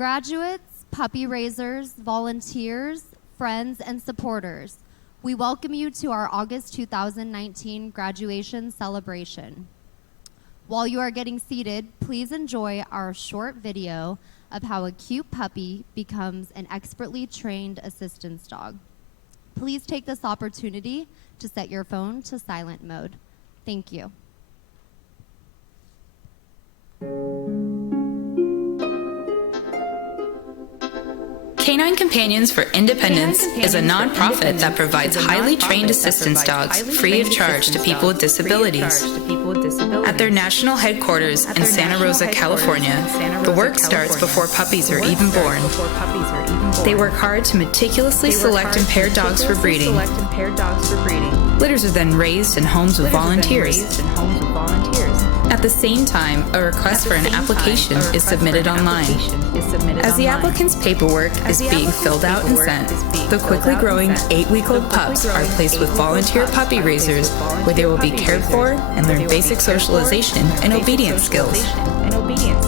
Graduates, puppy raisers, volunteers, friends, and supporters, we welcome you to our August 2019 graduation celebration. While you are getting seated, please enjoy our short video of how a cute puppy becomes an expertly trained assistance dog. Please take this opportunity to set your phone to silent mode. Thank you. Canine Companions for Independence is a nonprofit that provides highly trained assistance dogs free of charge to people with disabilities. At their national headquarters in Santa Rosa, California, the work starts before puppies are even born. They work hard to meticulously select and pair dogs for breeding. Litters are then raised in homes with volunteers. At the same time, a request for an application is submitted online. As the applicant's paperwork is being filled out and sent, the quickly growing 8-week-old pups are placed with volunteer puppy raisers where they will be cared for and learn basic socialization and obedience skills.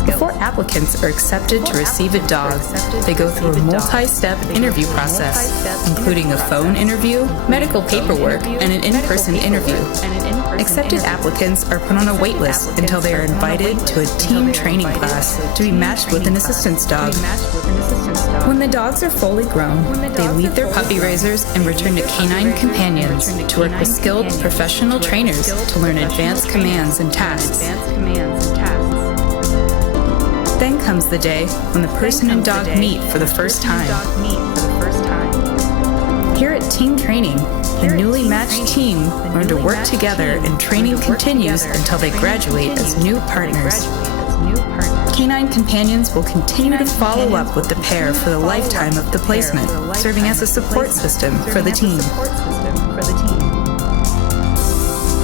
Before applicants are accepted to receive a dog, they go through a multi-step interview process, including a phone interview, medical paperwork, and an in-person interview. Accepted applicants are put on a wait list until they are invited to a team training class to be matched with an assistance dog. When the dogs are fully grown, they leave their puppy raisers and return to Canine Companions to work with skilled professional trainers to learn advanced commands and tasks. Then comes the day when the person and dog meet for the first time. Here at Team Training, the newly matched team learn to work together and training continues until they graduate as new partners. Canine Companions will continue to follow up with the pair for the lifetime of the placement, serving as a support system for the team.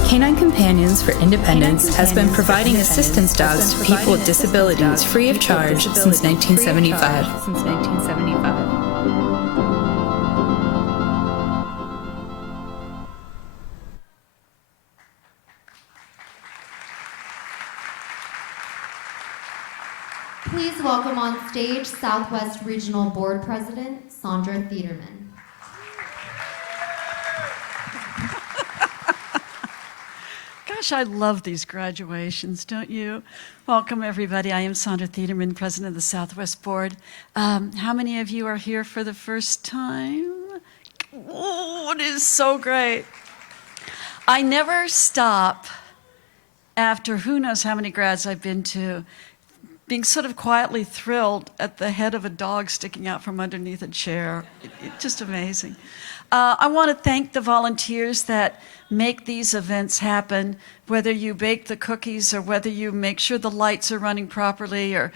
Canine Companions for Independence has been providing assistance dogs to people with disabilities free of charge since 1975. Please welcome on stage Southwest Regional Board President, Sandra Thiederman. Gosh, I love these graduations, don't you? Welcome, everybody. I am Sandra Thiederman, President of the Southwest Board. How many of you are here for the first time? Oh, it is so great. I never stop after who knows how many grads I've been to, being sort of quietly thrilled at the head of a dog sticking out from underneath a chair. It's just amazing. I want to thank the volunteers that make these events happen, whether you bake the cookies or whether you make sure the lights are running properly or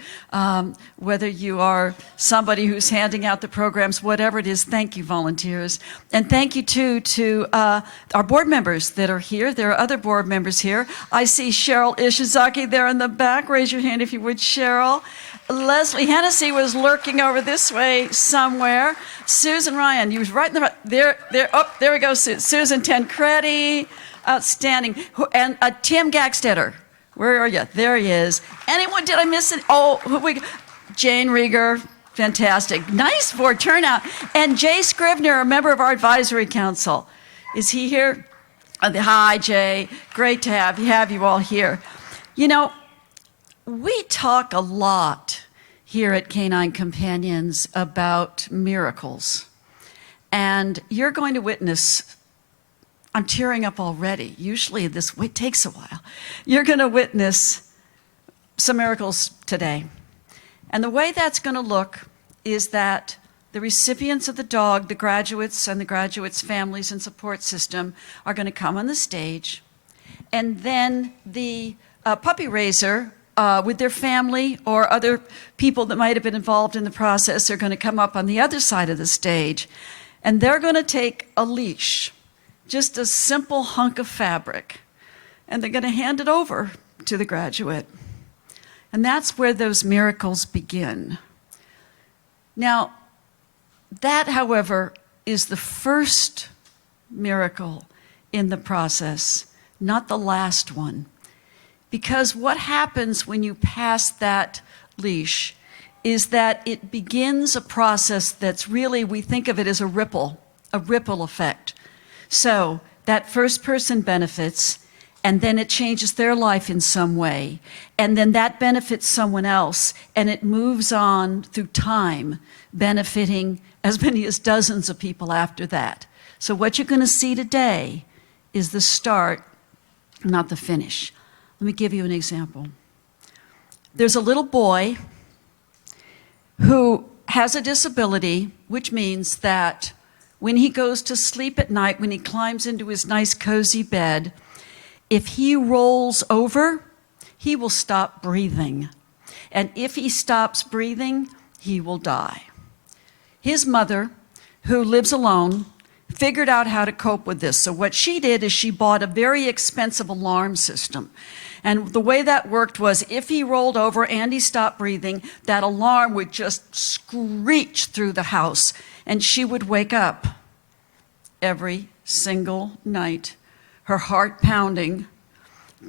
whether you are somebody who's handing out the programs, whatever it is, thank you, volunteers. And thank you, too, to our board members that are here. There are other board members here. I see Cheryl Ishizaki there in the back. Raise your hand if you would, Cheryl. Leslie Hennessy was lurking over this way somewhere. Susan Ryan, you was right in the front. There we go, Susan Tancredi, outstanding. And Tim Gackstetter, where are you? There he is. Anyone, did I miss it? Oh, Jane Rieger, fantastic. Nice board turnout. And Jay Scribner, a member of our advisory council. Is he here? Hi, Jay. Great to have you all here. You know, we talk a lot here at Canine Companions about miracles. And you're going to witness, I'm tearing up already. Usually it takes a while. You're going to witness some miracles today. And the way that's going to look is that the recipients of the dog, the graduates and the graduates' families and support system are going to come on the stage. And then the puppy raiser with their family or other people that might have been involved in the process are going to come up on the other side of the stage. And they're going to take a leash, just a simple hunk of fabric, and they're going to hand it over to the graduate. And that's where those miracles begin. Now, that, however, is the first miracle in the process, not the last one. Because what happens when you pass that leash is that it begins a process that's really, we think of it as a ripple effect. So that first person benefits, and then it changes their life in some way, and then that benefits someone else, and it moves on through time, benefiting as many as dozens of people after that. So what you're going to see today is the start, not the finish. Let me give you an example. There's a little boy who has a disability, which means that when he goes to sleep at night, when he climbs into his nice cozy bed, if he rolls over, he will stop breathing. And if he stops breathing, he will die. His mother, who lives alone, figured out how to cope with this. So what she did is she bought a very expensive alarm system. And the way that worked was if he rolled over and he stopped breathing, that alarm would just screech through the house, and she would wake up every single night, her heart pounding,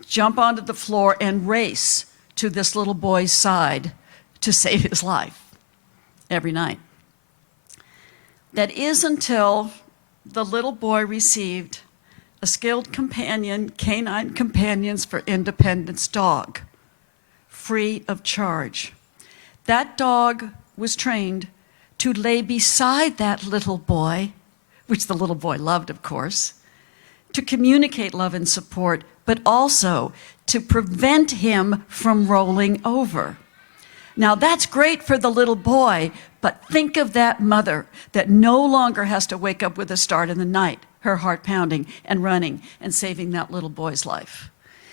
jump onto the floor and race to this little boy's side to save his life every night. That is until the little boy received a skilled companion, Canine Companions for Independence dog, free of charge. That dog was trained to lay beside that little boy, which the little boy loved, of course, to communicate love and support, but also to prevent him from rolling over. Now, that's great for the little boy, but think of that mother that no longer has to wake up with a start in the night, her heart pounding and running and saving that little boy's life.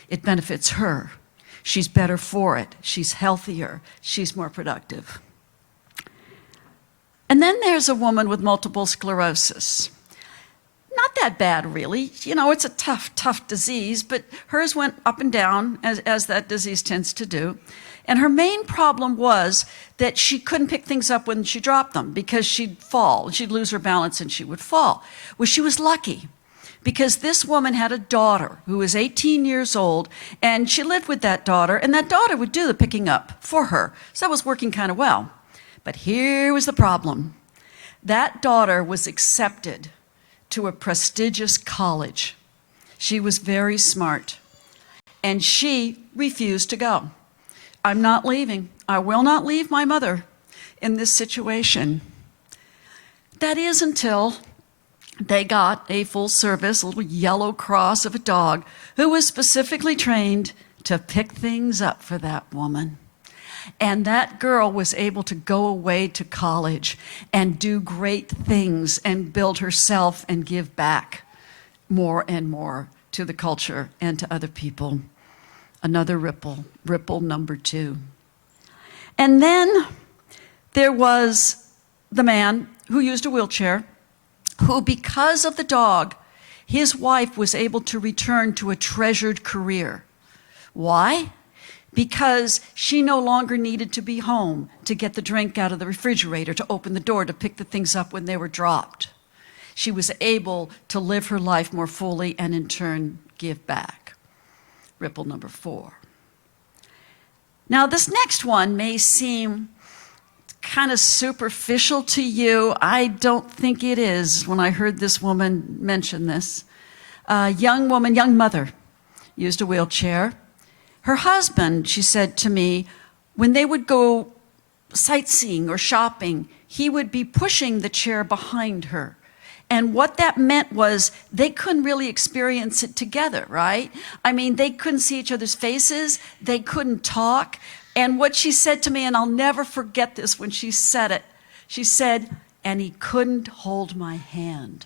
It benefits her. She's better for it. She's healthier. She's more productive. And then there's a woman with multiple sclerosis. Not that bad, really. You know, it's a tough disease, but hers went up and down, as that disease tends to do. And her main problem was that she couldn't pick things up when she dropped them because she'd fall. She'd lose her balance and she would fall. Well, she was lucky because this woman had a daughter who was 18 years old, and she lived with that daughter, and that daughter would do the picking up for her. So that was working kind of well. But here was the problem. That daughter was accepted to a prestigious college. She was very smart, and she refused to go. I'm not leaving. I will not leave my mother in this situation. That is until they got a full service, little yellow cross of a dog who was specifically trained to pick things up for that woman. And that girl was able to go away to college and do great things and build herself and give back more and more to the culture and to other people. Another ripple number 2. And then there was the man who used a wheelchair, who, because of the dog, his wife was able to return to a treasured career. Why? Because she no longer needed to be home to get the drink out of the refrigerator, to open the door, to pick the things up when they were dropped. She was able to live her life more fully and in turn give back. Ripple number 4. Now, this next one may seem kind of superficial to you. I don't think it is when I heard this woman mention this. A young woman, young mother, used a wheelchair. Her husband, she said to me, when they would go sightseeing or shopping, he would be pushing the chair behind her. And what that meant was they couldn't really experience it together, right? I mean, they couldn't see each other's faces. They couldn't talk. And what she said to me, and I'll never forget this when she said it, she said, and he couldn't hold my hand.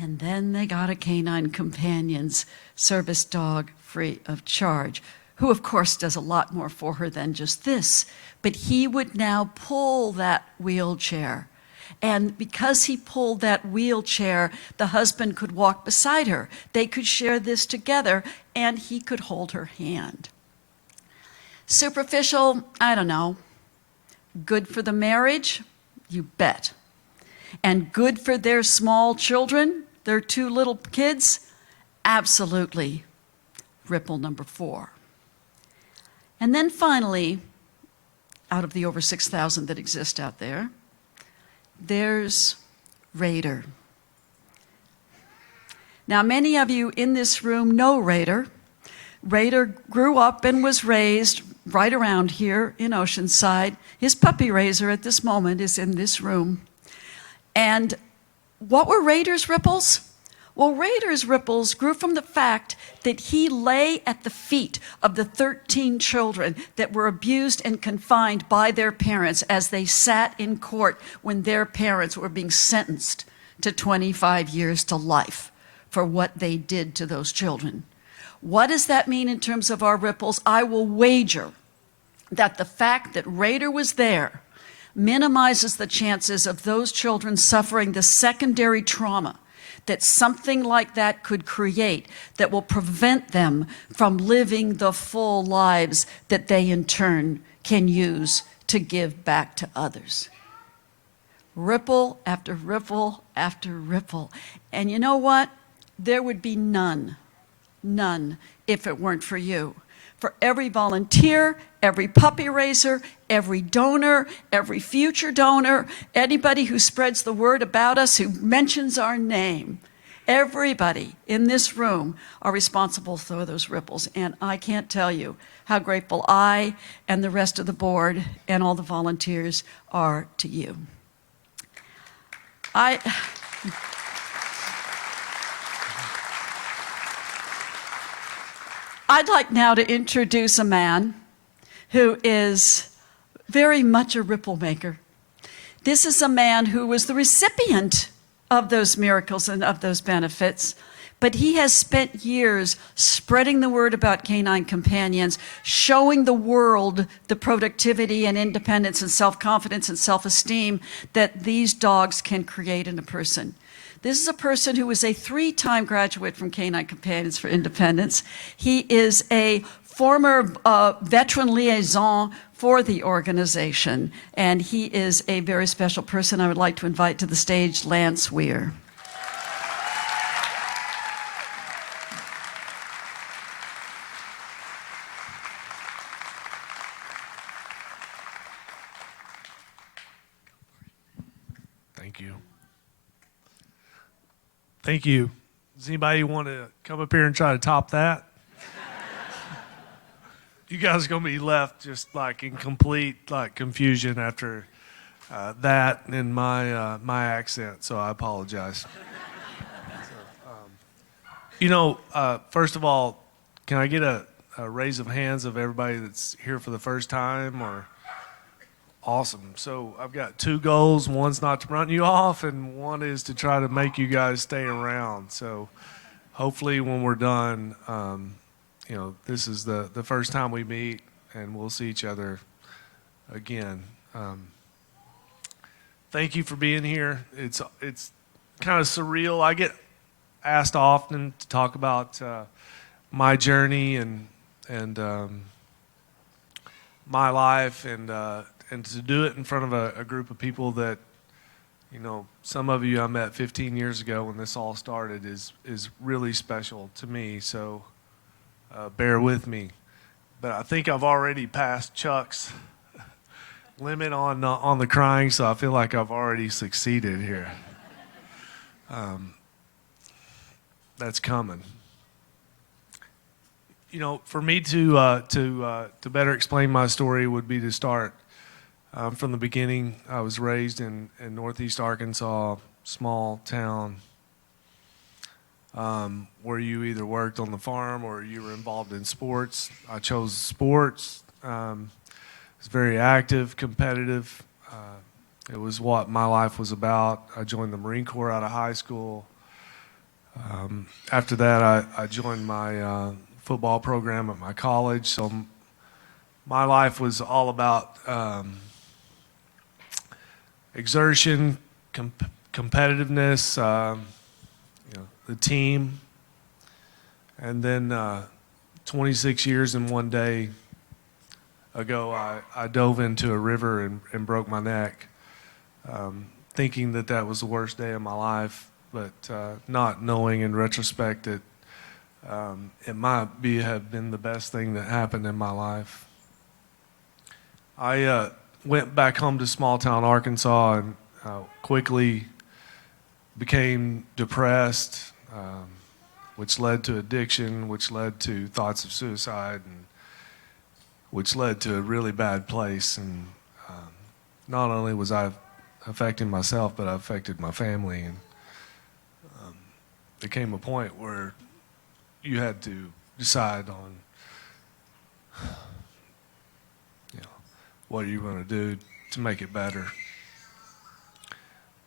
And then they got a Canine Companions service dog free of charge, who of course does a lot more for her than just this. But he would now pull that wheelchair. And because he pulled that wheelchair, the husband could walk beside her. They could share this together, and he could hold her hand. Superficial, I don't know. Good for the marriage? You bet. And good for their small children, their 2 little kids? Absolutely. Ripple number 4. And then finally, out of the over 6,000 that exist out there. There's Raider. Now, many of you in this room know Raider. Raider grew up and was raised right around here in Oceanside. His puppy raiser at this moment is in this room. And what were Raider's ripples? Well, Raider's ripples grew from the fact that he lay at the feet of the 13 children that were abused and confined by their parents as they sat in court when their parents were being sentenced to 25 years to life for what they did to those children. What does that mean in terms of our ripples? I will wager that the fact that Raider was there minimizes the chances of those children suffering the secondary trauma that something like that could create that will prevent them from living the full lives that they in turn can use to give back to others. Ripple after ripple after ripple. And you know what? There would be none if it weren't for you. For every volunteer, every puppy raiser, every donor, every future donor, anybody who spreads the word about us, who mentions our name, everybody in this room are responsible for those ripples. And I can't tell you how grateful I and the rest of the board and all the volunteers are to you. I'd like now to introduce a man who is very much a ripple maker. This is a man who was the recipient of those miracles and of those benefits, but he has spent years spreading the word about Canine Companions, showing the world the productivity and independence and self-confidence and self-esteem that these dogs can create in a person. This is a person who is a 3-time graduate from Canine Companions for Independence. He is a former veteran liaison for the organization, and he is a very special person. I would like to invite to the stage Lance Weir. Thank you. Thank you. Does anybody want to come up here and try to top that? You guys are going to be left just like in complete confusion after that and my accent, so I apologize. First of all, can I get a raise of hands of everybody that's here for the first time? Or awesome. So I've got 2 goals. One's not to run you off, and one is to try to make you guys stay around. So hopefully when we're done, this is the first time we meet, and we'll see each other again. Thank you for being here. It's kind of surreal. I get asked often to talk about my journey and my life, and to do it in front of a group of people that, some of you I met 15 years ago when this all started is really special to me. So bear with me. But I think I've already passed Chuck's limit on the crying, so I feel like I've already succeeded here. That's coming. For me to better explain my story would be to start from the beginning. I was raised in Northeast Arkansas, small town, where you either worked on the farm or you were involved in sports. I chose sports. I was very active, competitive. It was what my life was about. I joined the Marine Corps out of high school. After that, I joined my football program at my college. So my life was all about exertion, competitiveness, the team. And then 26 years and one day ago, I dove into a river and broke my neck, thinking that was the worst day of my life, but not knowing in retrospect that it might have been the best thing that happened in my life. I went back home to small town Arkansas and quickly became depressed, which led to addiction, which led to thoughts of suicide, and which led to a really bad place. And not only was I affecting myself, but I affected my family. And there came a point where you had to decide on, what are you going to do to make it better.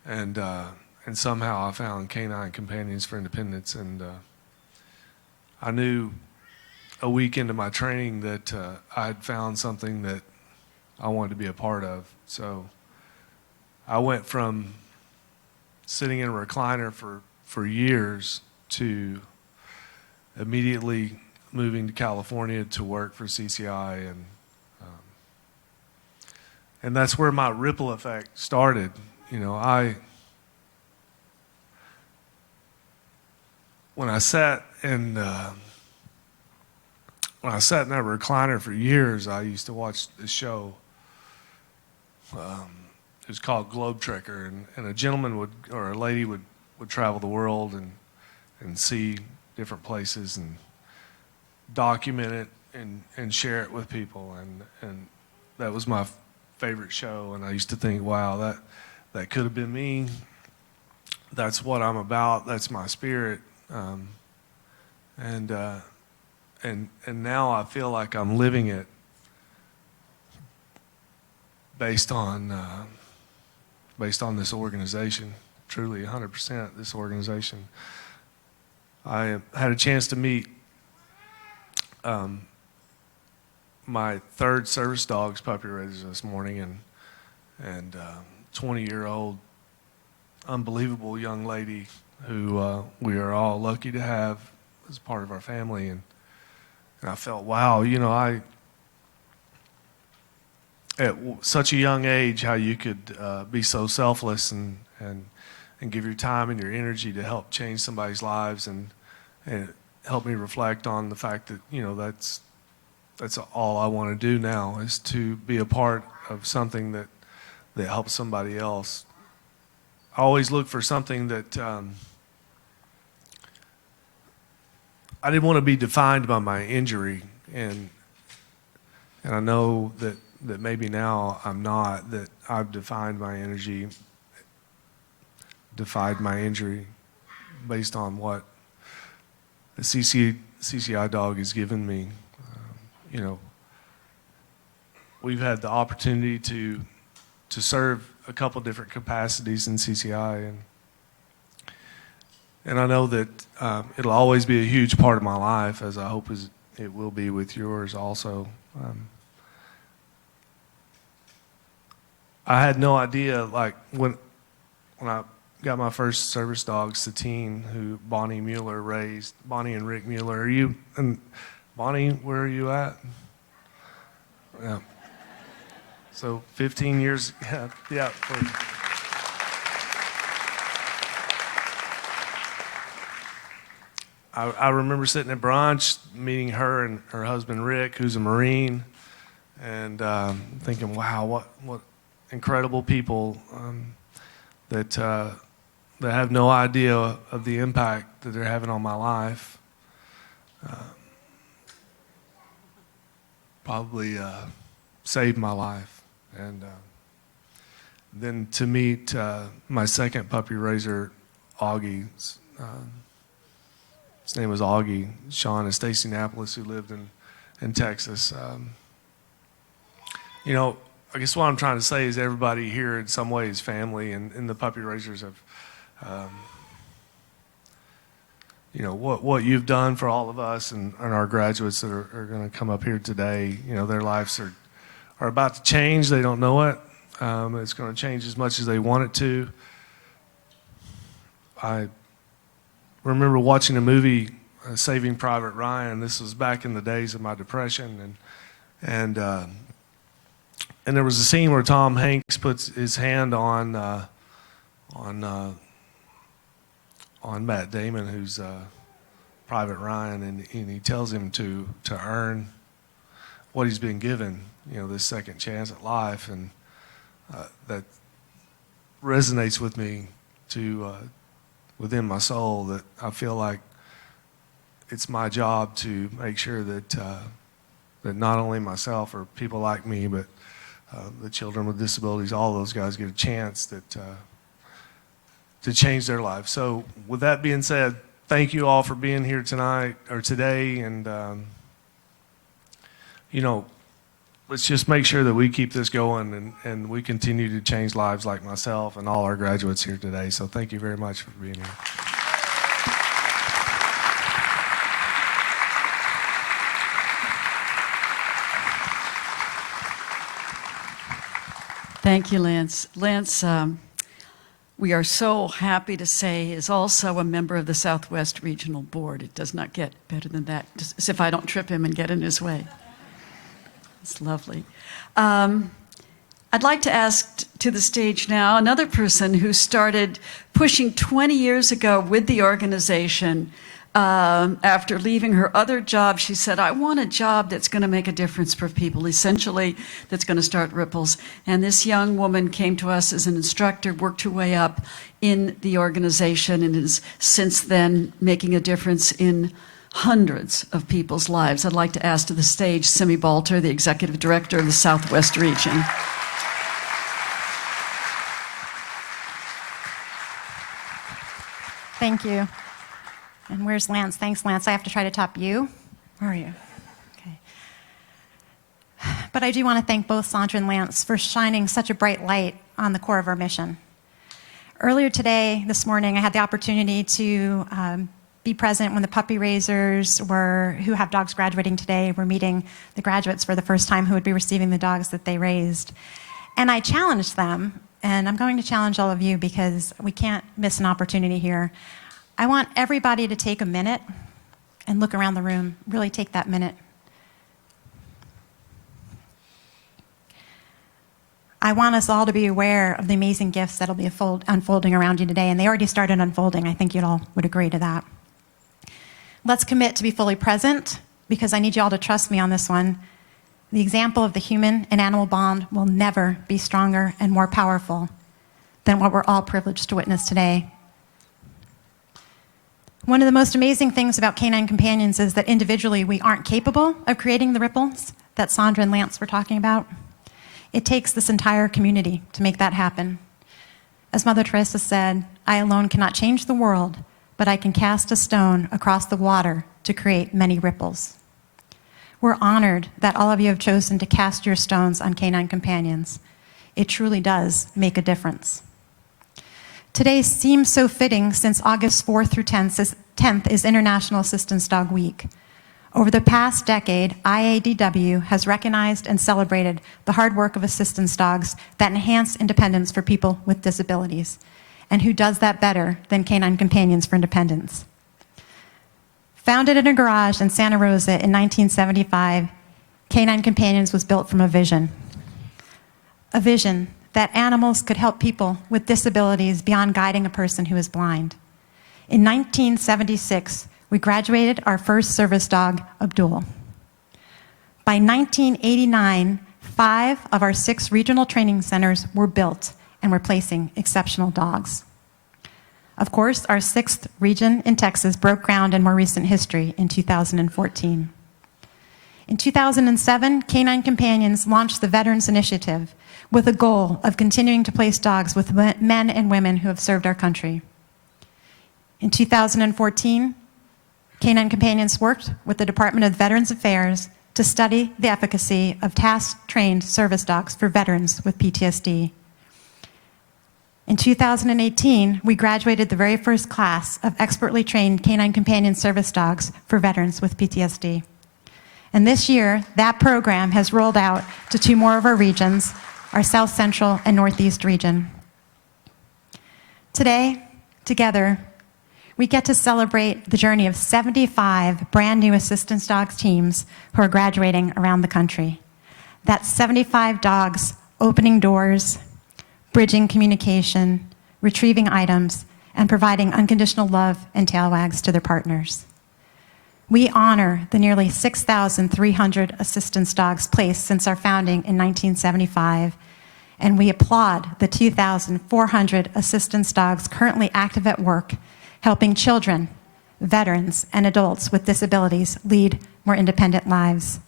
And somehow I found Canine Companions for Independence, and I knew a week into my training that I had found something that I wanted to be a part of. So I went from sitting in a recliner for years to immediately moving to California to work for CCI, and that's where my ripple effect started. When I sat in that recliner for years, I used to watch this show. It was called Globe Trekker, and a gentleman or a lady would travel the world and see different places and document it and share it with people, and that was my favorite show. And I used to think, wow, that could have been me. That's what I'm about. That's my spirit. And now I feel like I'm living it based on this organization. Truly, 100% this organization. I had a chance to meet my third service dog's puppy raiser this morning, and 20-year-old unbelievable young lady who we are all lucky to have as part of our family. And I felt, wow, at such a young age, how you could be so selfless and give your time and your energy to help change somebody's lives, and help me reflect on the fact that, that's all I want to do now, is to be a part of something that helps somebody else. I always look for something that I didn't want to be defined by my injury, and I know that maybe now I'm not, that I've defied my injury based on what the CCI dog has given me. We've had the opportunity to serve a couple different capacities in CCI, and I know that it'll always be a huge part of my life, as I hope it will be with yours also. I had no idea, like when I got my first service dog, Satine, who Bonnie Mueller raised. Bonnie and Rick Mueller. Bonnie, where are you at? Yeah. So 15 years, yeah. I remember sitting at brunch, meeting her and her husband Rick, who's a Marine, and thinking, wow, what incredible people that have no idea of the impact that they're having on my life. Probably saved my life. And then to meet my second puppy raiser, Augie. His name was Augie, Sean and Stacy Napolis, who lived in Texas. I guess what I'm trying to say is everybody here in some way is family, and the puppy raisers have, what you've done for all of us and our graduates that are going to come up here today. Their lives are about to change. They don't know it. It's going to change as much as they want it to. I remember watching a movie, Saving Private Ryan. This was back in the days of my depression, and there was a scene where Tom Hanks puts his hand on Matt Damon, who's Private Ryan, and he tells him to earn what he's been given, this second chance at life. And that resonates with me within my soul, that I feel like it's my job to make sure that that not only myself or people like me, but the children with disabilities, all those guys get a chance to change their lives. So with that being said, thank you all for being here tonight or today, and let's just make sure that we keep this going and we continue to change lives like myself and all our graduates here today. So thank you very much for being here. Thank you, Lance. Lance, we are so happy to say, is also a member of the Southwest Regional Board. It does not get better than that, just as if I don't trip him and get in his way. It's lovely. I'd like to ask to the stage now another person who started pushing 20 years ago with the organization. After leaving her other job, she said, I want a job that's going to make a difference for people, essentially that's going to start ripples. And this young woman came to us as an instructor, worked her way up in the organization, and is since then making a difference in hundreds of people's lives. I'd like to ask to the stage Simi Balter, the Executive Director of the Southwest Region. Thank you. And where's Lance? Thanks, Lance. I have to try to top you. Where are you? Okay. But I do want to thank both Sandra and Lance for shining such a bright light on the core of our mission. Earlier today, this morning, I had the opportunity to be present when the puppy raisers who have dogs graduating today were meeting the graduates for the first time who would be receiving the dogs that they raised. And I challenged them, and I'm going to challenge all of you because we can't miss an opportunity here. I want everybody to take a minute and look around the room. Really take that minute. I want us all to be aware of the amazing gifts that'll be unfolding around you today, and they already started unfolding. I think you all would agree to that. Let's commit to be fully present, because I need you all to trust me on this one. The example of the human and animal bond will never be stronger and more powerful than what we're all privileged to witness today. One of the most amazing things about Canine Companions is that individually we aren't capable of creating the ripples that Sandra and Lance were talking about. It takes this entire community to make that happen. As Mother Teresa said, I alone cannot change the world, but I can cast a stone across the water to create many ripples. We're honored that all of you have chosen to cast your stones on Canine Companions. It truly does make a difference. Today seems so fitting since August 4th through 10th is International Assistance Dog Week. Over the past decade, IADW has recognized and celebrated the hard work of assistance dogs that enhance independence for people with disabilities. And who does that better than Canine Companions for Independence? Founded in a garage in Santa Rosa in 1975, Canine Companions was built from a vision that animals could help people with disabilities beyond guiding a person who is blind. In 1976, we graduated our first service dog, Abdul. By 1989, 5 of our 6 regional training centers were built and were placing exceptional dogs. Of course, our 6th region in Texas broke ground in more recent history in 2014. In 2007, Canine Companions launched the Veterans Initiative with a goal of continuing to place dogs with men and women who have served our country. In 2014, Canine Companions worked with the Department of Veterans Affairs to study the efficacy of task-trained service dogs for veterans with PTSD. In 2018, we graduated the very first class of expertly trained Canine Companion service dogs for veterans with PTSD. And this year, that program has rolled out to 2 more of our regions, our South Central and Northeast region. Today, together, we get to celebrate the journey of 75 brand new assistance dogs teams who are graduating around the country. That's 75 dogs opening doors, bridging communication, retrieving items, and providing unconditional love and tail wags to their partners. We honor the nearly 6,300 assistance dogs placed since our founding in 1975, and we applaud the 2,400 assistance dogs currently active at work, helping children, veterans, and adults with disabilities lead more independent lives.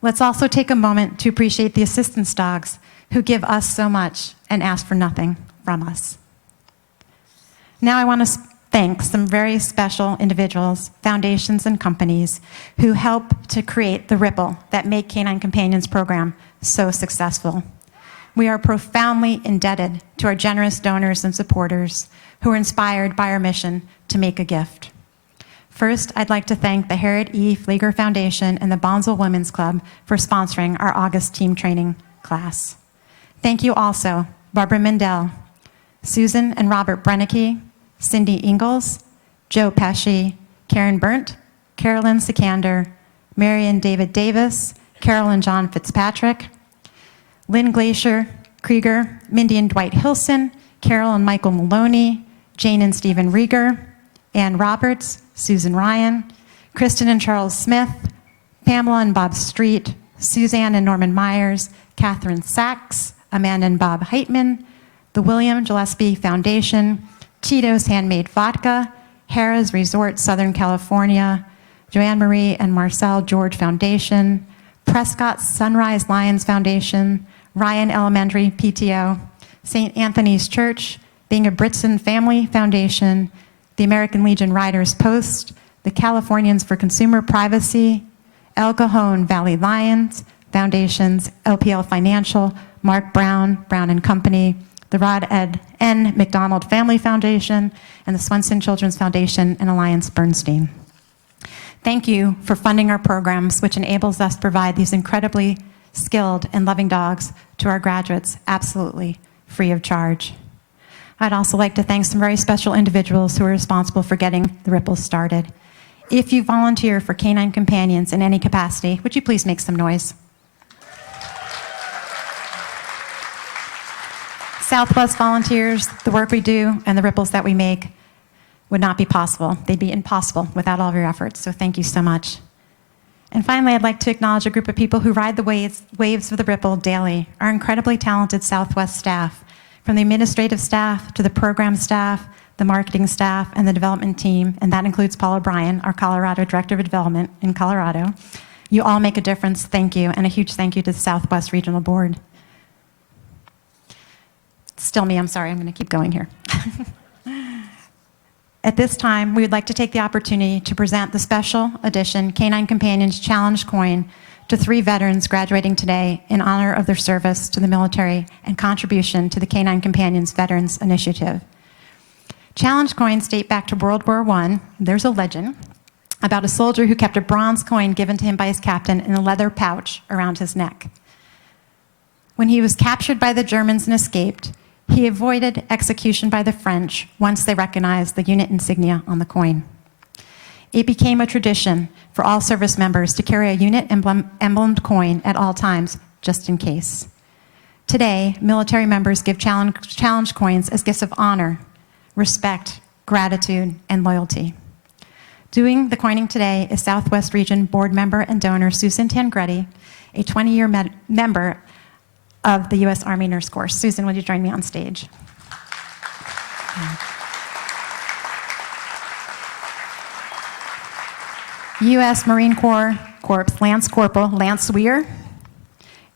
Let's also take a moment to appreciate the assistance dogs who give us so much and ask for nothing from us. Now I want to thank some very special individuals, foundations, and companies who help to create the ripple that make Canine Companions program so successful. We are profoundly indebted to our generous donors and supporters who are inspired by our mission to make a gift. First, I'd like to thank the Harriet E. Flieger Foundation and the Bonsall Women's Club for sponsoring our August team training class. Thank you also, Barbara Mendel, Susan and Robert Brennicke, Cindy Ingalls, Joe Pesci, Karen Burnt, Carolyn Sikander, Marion David Davis, Carol and John Fitzpatrick, Lynn Glacier, Krieger, Mindy and Dwight Hilson, Carol and Michael Maloney, Jane and Stephen Rieger, Ann Roberts, Susan Ryan, Kristen and Charles Smith, Pamela and Bob Street, Suzanne and Norman Myers, Catherine Sachs, Amanda and Bob Heitman, the William Gillespie Foundation, Tito's Handmade Vodka, Harrah's Resort Southern California, Joanne Marie and Marcel George Foundation, Prescott's Sunrise Lions Foundation, Ryan Elementary PTO, St. Anthony's Church, Being a Britson Family Foundation, the American Legion Riders Post, the Californians for Consumer Privacy, El Cajon Valley Lions Foundations, LPL Financial, Mark Brown, Brown and Company, the Rod Ed N. McDonald Family Foundation, and the Swenson Children's Foundation and Alliance Bernstein. Thank you for funding our programs, which enables us to provide these incredibly skilled and loving dogs to our graduates absolutely free of charge. I'd also like to thank some very special individuals who are responsible for getting the ripples started. If you volunteer for Canine Companions in any capacity, would you please make some noise? Southwest volunteers, the work we do and the ripples that we make would not be possible. They'd be impossible without all of your efforts, so thank you so much. And finally, I'd like to acknowledge a group of people who ride the waves of the ripple daily, our incredibly talented Southwest staff, from the administrative staff to the program staff, the marketing staff, and the development team, and that includes Paul O'Brien, our Colorado Director of Development in Colorado. You all make a difference, thank you, and a huge thank you to the Southwest Regional Board. Still me, I'm sorry, I'm going to keep going here. At this time, we would like to take the opportunity to present the special edition Canine Companions Challenge Coin to 3 veterans graduating today in honor of their service to the military and contribution to the Canine Companions Veterans Initiative. Challenge coins date back to World War I. There's a legend about a soldier who kept a bronze coin given to him by his captain in a leather pouch around his neck. When he was captured by the Germans and escaped, he avoided execution by the French once they recognized the unit insignia on the coin. It became a tradition for all service members to carry a unit emblemed coin at all times, just in case. Today, military members give challenge coins as gifts of honor, respect, gratitude, and loyalty. Doing the coining today is Southwest Region Board member and donor Susan Tangretti, a 20-year member of the U.S. Army Nurse Corps. Susan, would you join me on stage? U.S. Marine Corps Lance Corporal Lance Weir,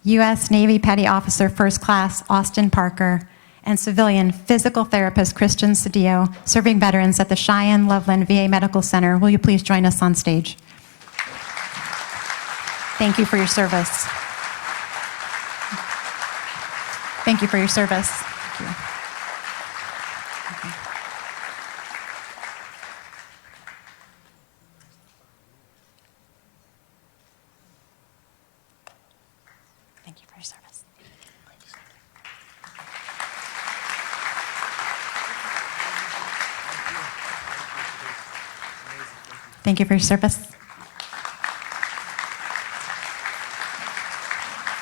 U.S. Navy Petty Officer First Class Austin Parker, and civilian physical therapist Christian Cedillo, serving veterans at the Cheyenne Loveland VA Medical Center. Will you please join us on stage? Thank you for your service. Thank you for your service. Thank you. Thank you for your service. Thank you for your service.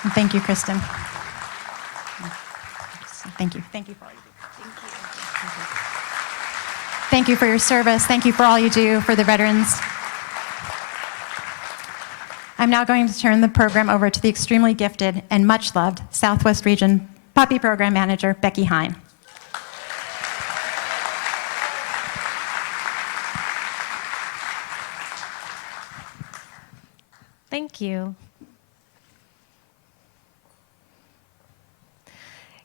And thank you, Kristen. Thank you. Thank you for all you do. Thank you. Thank you for your service. Thank you for all you do for the veterans. I'm now going to turn the program over to the extremely gifted and much loved Southwest Region Puppy Program Manager, Becky Hine. Thank you.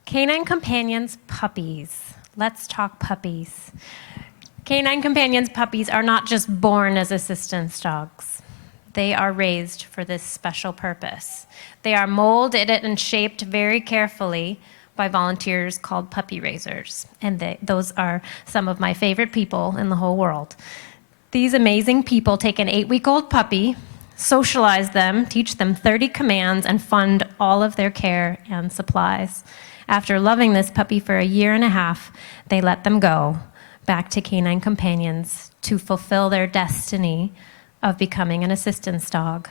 Canine Companions puppies. Let's talk puppies. Canine Companions puppies are not just born as assistance dogs. They are raised for this special purpose. They are molded and shaped very carefully by volunteers called puppy raisers. And those are some of my favorite people in the whole world. These amazing people take an 8-week-old puppy, socialize them, teach them 30 commands, and fund all of their care and supplies. After loving this puppy for 1.5 years, they let them go back to Canine Companions to fulfill their destiny of becoming an assistance dog.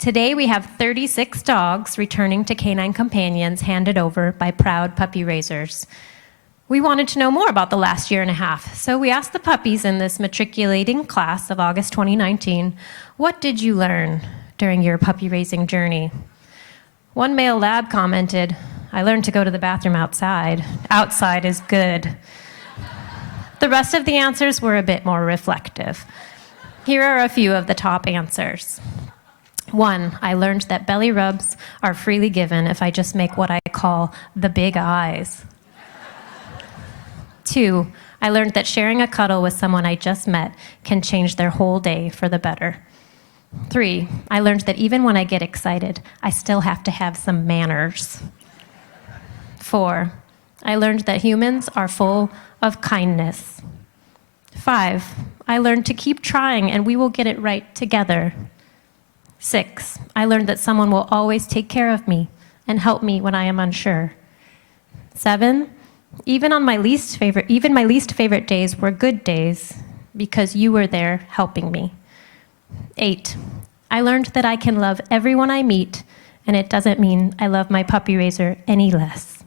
Today, we have 36 dogs returning to Canine Companions handed over by proud puppy raisers. We wanted to know more about the last 1.5 years, so we asked the puppies in this matriculating class of August 2019, what did you learn during your puppy raising journey? One male lab commented, I learned to go to the bathroom outside. Outside is good. The rest of the answers were a bit more reflective. Here are a few of the top answers. 1, I learned that belly rubs are freely given if I just make what I call the big eyes. 2, I learned that sharing a cuddle with someone I just met can change their whole day for the better. 3, I learned that even when I get excited, I still have to have some manners. 4, I learned that humans are full of kindness. 5, I learned to keep trying and we will get it right together. 6, I learned that someone will always take care of me and help me when I am unsure. 7, even my least favorite days were good days because you were there helping me. 8, I learned that I can love everyone I meet, and it doesn't mean I love my puppy raiser any less.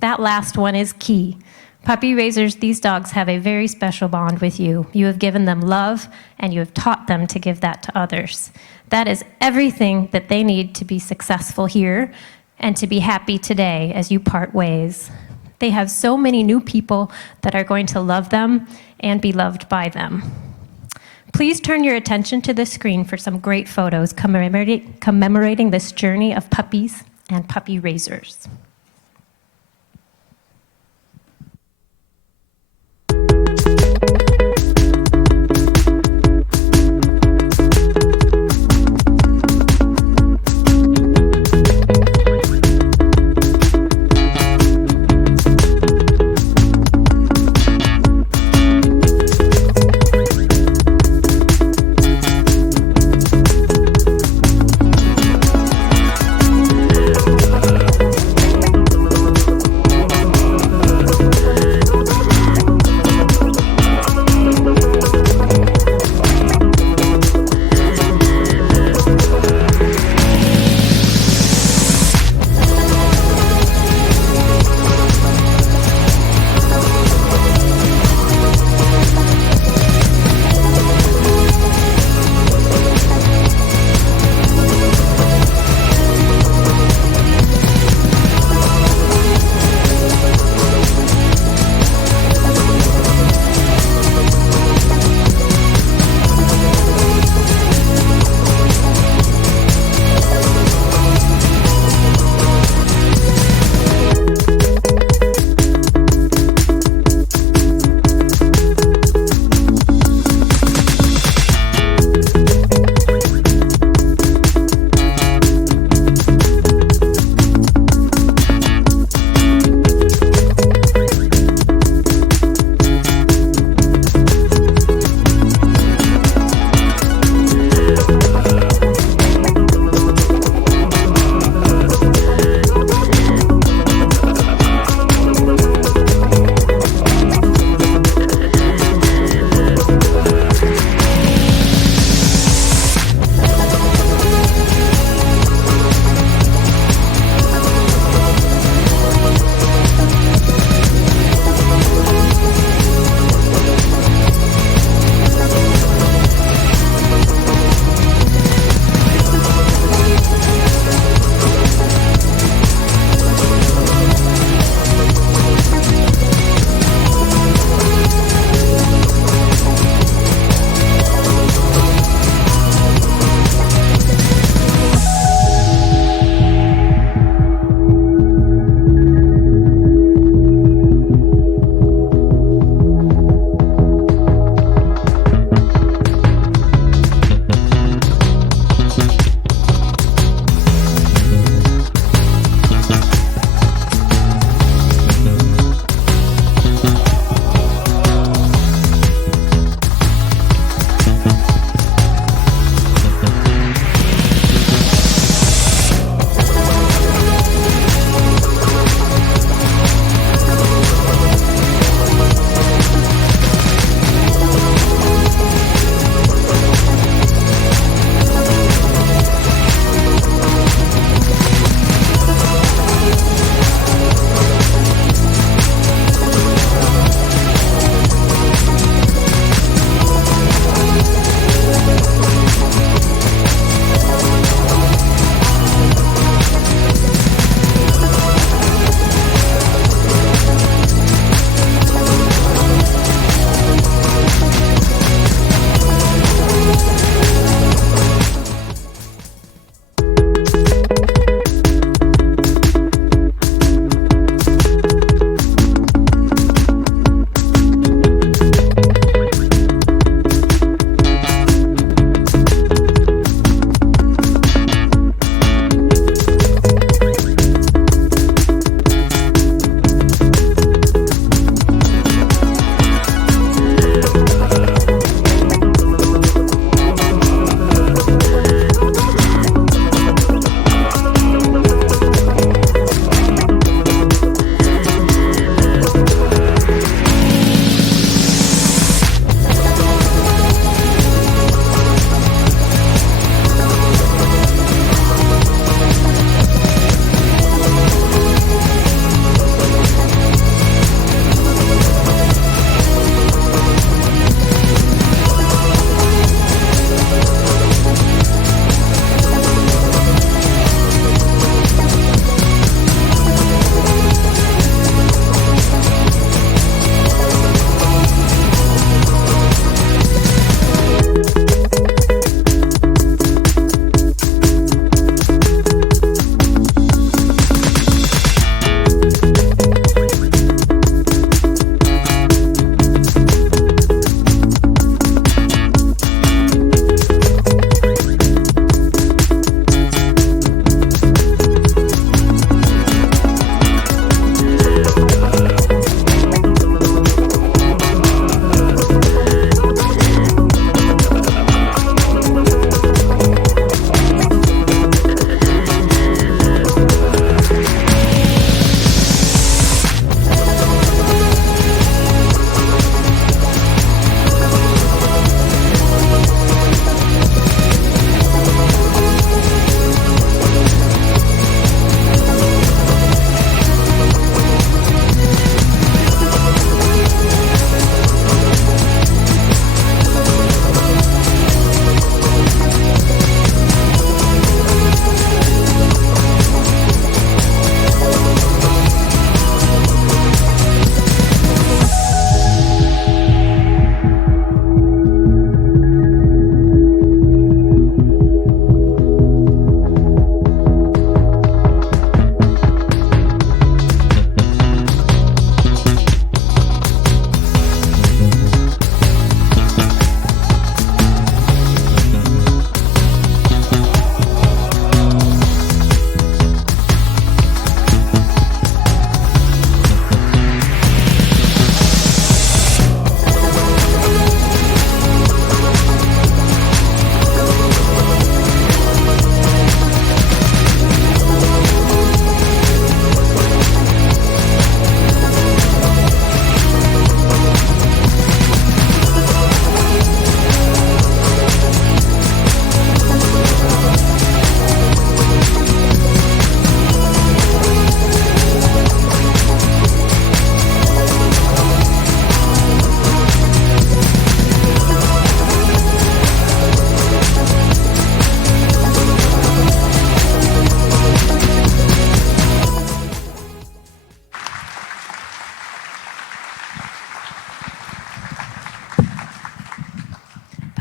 That last one is key. Puppy raisers, these dogs have a very special bond with you. You have given them love, and you have taught them to give that to others. That is everything that they need to be successful here and to be happy today as you part ways. They have so many new people that are going to love them and be loved by them. Please turn your attention to the screen for some great photos commemorating this journey of puppies and puppy raisers.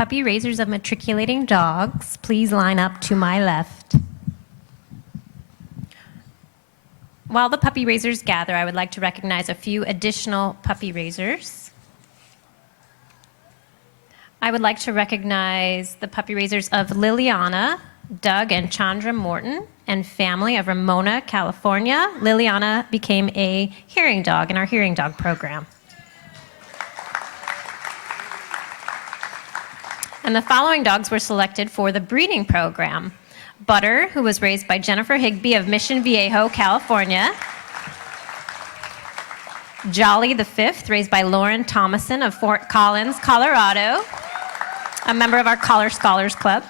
puppy raisers of matriculating dogs, please line up to my left. While the puppy raisers gather, I would like to recognize a few additional puppy raisers. I would like to recognize the puppy raisers of Liliana, Doug and Chandra Morton, and family of Ramona, California. Liliana became a hearing dog in our hearing dog program. And the following dogs were selected for the breeding program. Butter, who was raised by Jennifer Higby of Mission Viejo, California. Jolly the Fifth, raised by Lauren Thomason of Fort Collins, Colorado, a member of our Collar Scholars Club.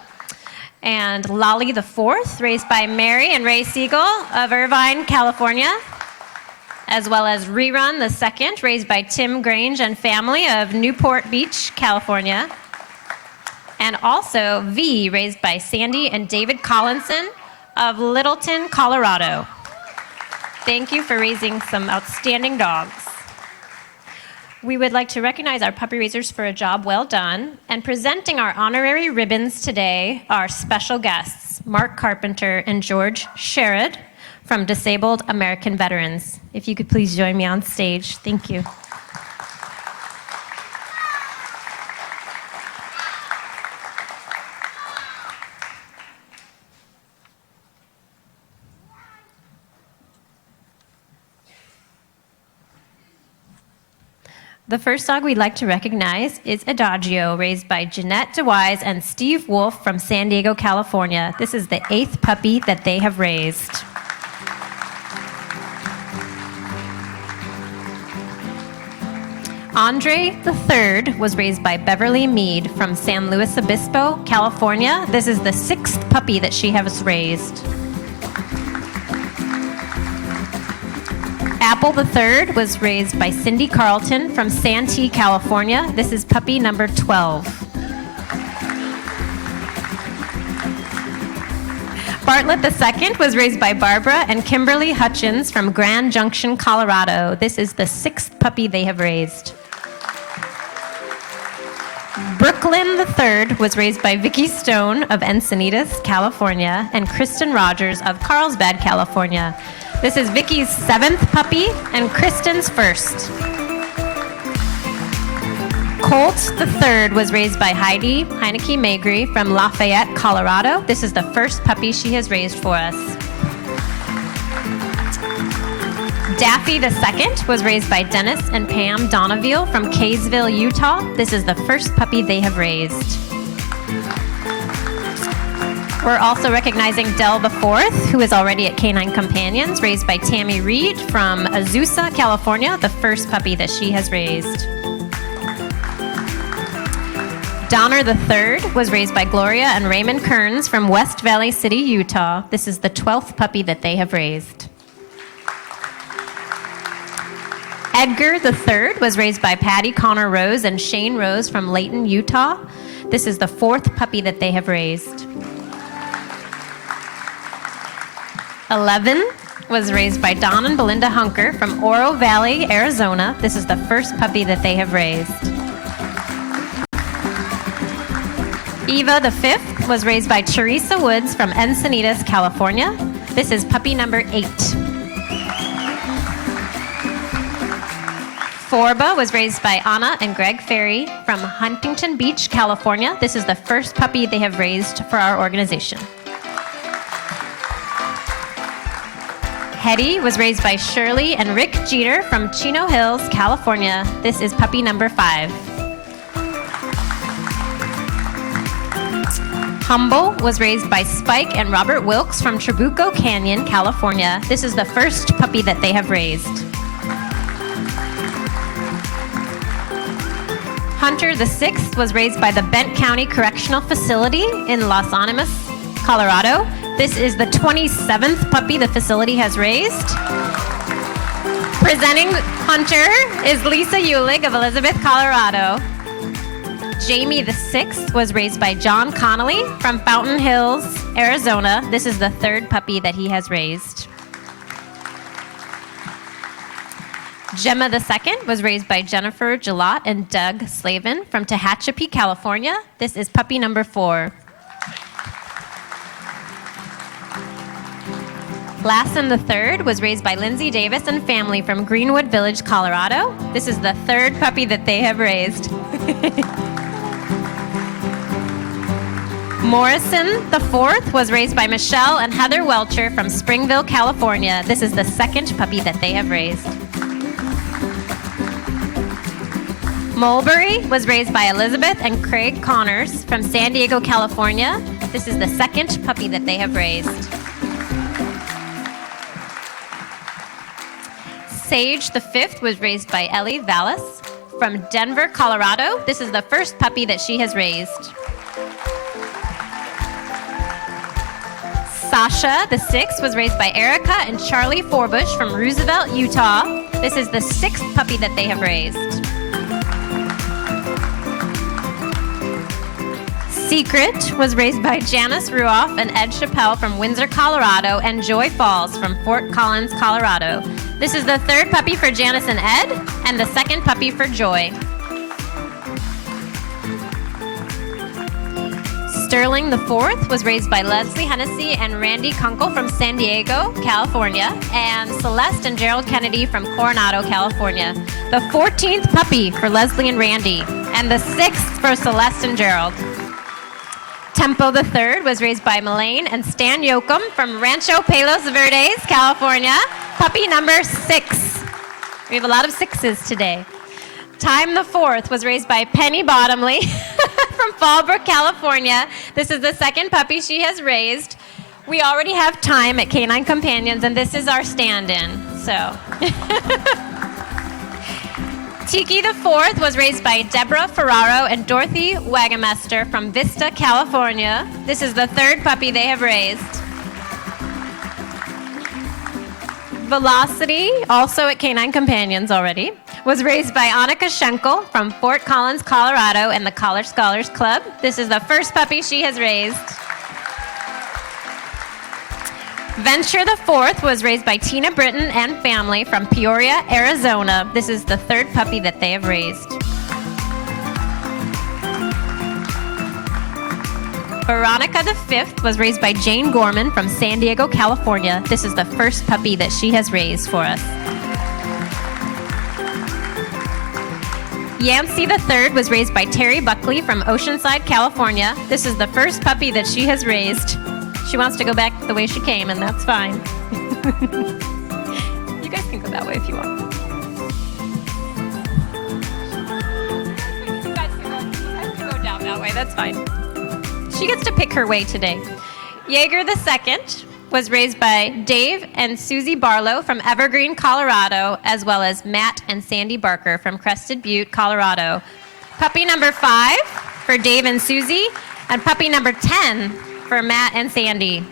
And Lolly the Fourth, raised by Mary and Ray Siegel of Irvine, California, as well as Rerun the Second, raised by Tim Grange and family of Newport Beach, California. And also V, raised by Sandy and David Collinson of Littleton, Colorado. Thank you for raising some outstanding dogs. We would like to recognize our puppy raisers for a job well done. And presenting our honorary ribbons today are special guests, Mark Carpenter and George Sherrod from Disabled American Veterans. If you could please join me on stage. Thank you. The first dog we'd like to recognize is Adagio, raised by Jeanette DeWise and Steve Wolf from San Diego, California. This is the 8th puppy that they have raised. Andre the Third was raised by Beverly Mead from San Luis Obispo, California. This is the 6th puppy that she has raised. Apple the Third was raised by Cindy Carlton from Santee, California. This is puppy number 12. Bartlett the Second was raised by Barbara and Kimberly Hutchins from Grand Junction, Colorado. This is the 6th puppy they have raised. Brooklyn the Third was raised by Vicki Stone of Encinitas, California, and Kristen Rogers of Carlsbad, California. This is Vicky's 7th puppy and Kristen's 1st. Colt the Third was raised by Heidi Heineke Magri from Lafayette, Colorado. This is the 1st puppy she has raised for us. Daffy the Second was raised by Dennis and Pam Donaville from Kaysville, Utah. This is the 1st puppy they have raised. We're also recognizing Dell the Fourth, who is already at Canine Companions, raised by Tammy Reed from Azusa, California, the 1st puppy that she has raised. Donner the Third was raised by Gloria and Raymond Kearns from West Valley City, Utah. This is the 12th puppy that they have raised. Edgar the Third was raised by Patty Connor Rose and Shane Rose from Layton, Utah. This is the 4th puppy that they have raised. 11 was raised by Don and Belinda Hunker from Oro Valley, Arizona. This is the 1st puppy that they have raised. Eva the Fifth was raised by Teresa Woods from Encinitas, California. This is puppy number 8. Forba was raised by Anna and Greg Ferry from Huntington Beach, California. This is the 1st puppy they have raised for our organization. Hetty was raised by Shirley and Rick Jeter from Chino Hills, California. This is puppy number 5. Humble was raised by Spike and Robert Wilkes from Trabuco Canyon, California. This is the 1st puppy that they have raised. Hunter the Sixth was raised by the Bent County Correctional Facility in Los Animas, Colorado. This is the 27th puppy the facility has raised. Presenting Hunter is Lisa Eulig of Elizabeth, Colorado. Jamie the Sixth was raised by John Connolly from Fountain Hills, Arizona. This is the 3rd puppy that he has raised. Gemma II was raised by Jennifer Gillot and Doug Slavin from Tehachapi, California. This is puppy number 4. Lassen III was raised by Lindsay Davis and family from Greenwood Village, Colorado. This is the 3rd puppy that they have raised. Morrison IV was raised by Michelle and Heather Welcher from Springville, California. This is the 2nd puppy that they have raised. Mulberry was raised by Elizabeth and Craig Connors from San Diego, California. This is the 2nd puppy that they have raised. Sage V was raised by Ellie Vallis from Denver, Colorado. This is the 1st puppy that she has raised. Sasha VI was raised by Erica and Charlie Forbush from Roosevelt, Utah. This is the 6th puppy that they have raised. Secret was raised by Janice Ruoff and Ed Chappelle from Windsor, Colorado, and Joy Falls from Fort Collins, Colorado. This is the 3rd puppy for Janice and Ed, and the 2nd puppy for Joy. Sterling IV was raised by Leslie Hennessy and Randy Kunkel from San Diego, California, and Celeste and Gerald Kennedy from Coronado, California. The 14th puppy for Leslie and Randy, and the 6th for Celeste and Gerald. Tempo III was raised by Melaine and Stan Yoakum from Rancho Palos Verdes, California. Puppy number 6. We have a lot of 6s today. Time IV was raised by Penny Bottomley from Fallbrook, California. This is the 2nd puppy she has raised. We already have Time at Canine Companions, and this is our stand-in, so. Tiki IV was raised by Deborah Ferraro and Dorothy Wagamester from Vista, California. This is the 3rd puppy they have raised. Velocity, also at Canine Companions already, was raised by Annika Schenkel from Fort Collins, Colorado, and the Collar Scholars Club. This is the 1st puppy she has raised. Venture IV was raised by Tina Britton and family from Peoria, Arizona. This is the 3rd puppy that they have raised. Veronica V was raised by Jane Gorman from San Diego, California. This is the 1st puppy that she has raised for us. Yancey III was raised by Terry Buckley from Oceanside, California. This is the 1st puppy that she has raised. She wants to go back the way she came, and that's fine. You guys can go that way if you want. You guys can go down that way, that's fine. She gets to pick her way today. Jaeger II was raised by Dave and Susie Barlow from Evergreen, Colorado, as well as Matt and Sandy Barker from Crested Butte, Colorado. Puppy number 5 for Dave and Susie, and puppy number 10 for Matt and Sandy.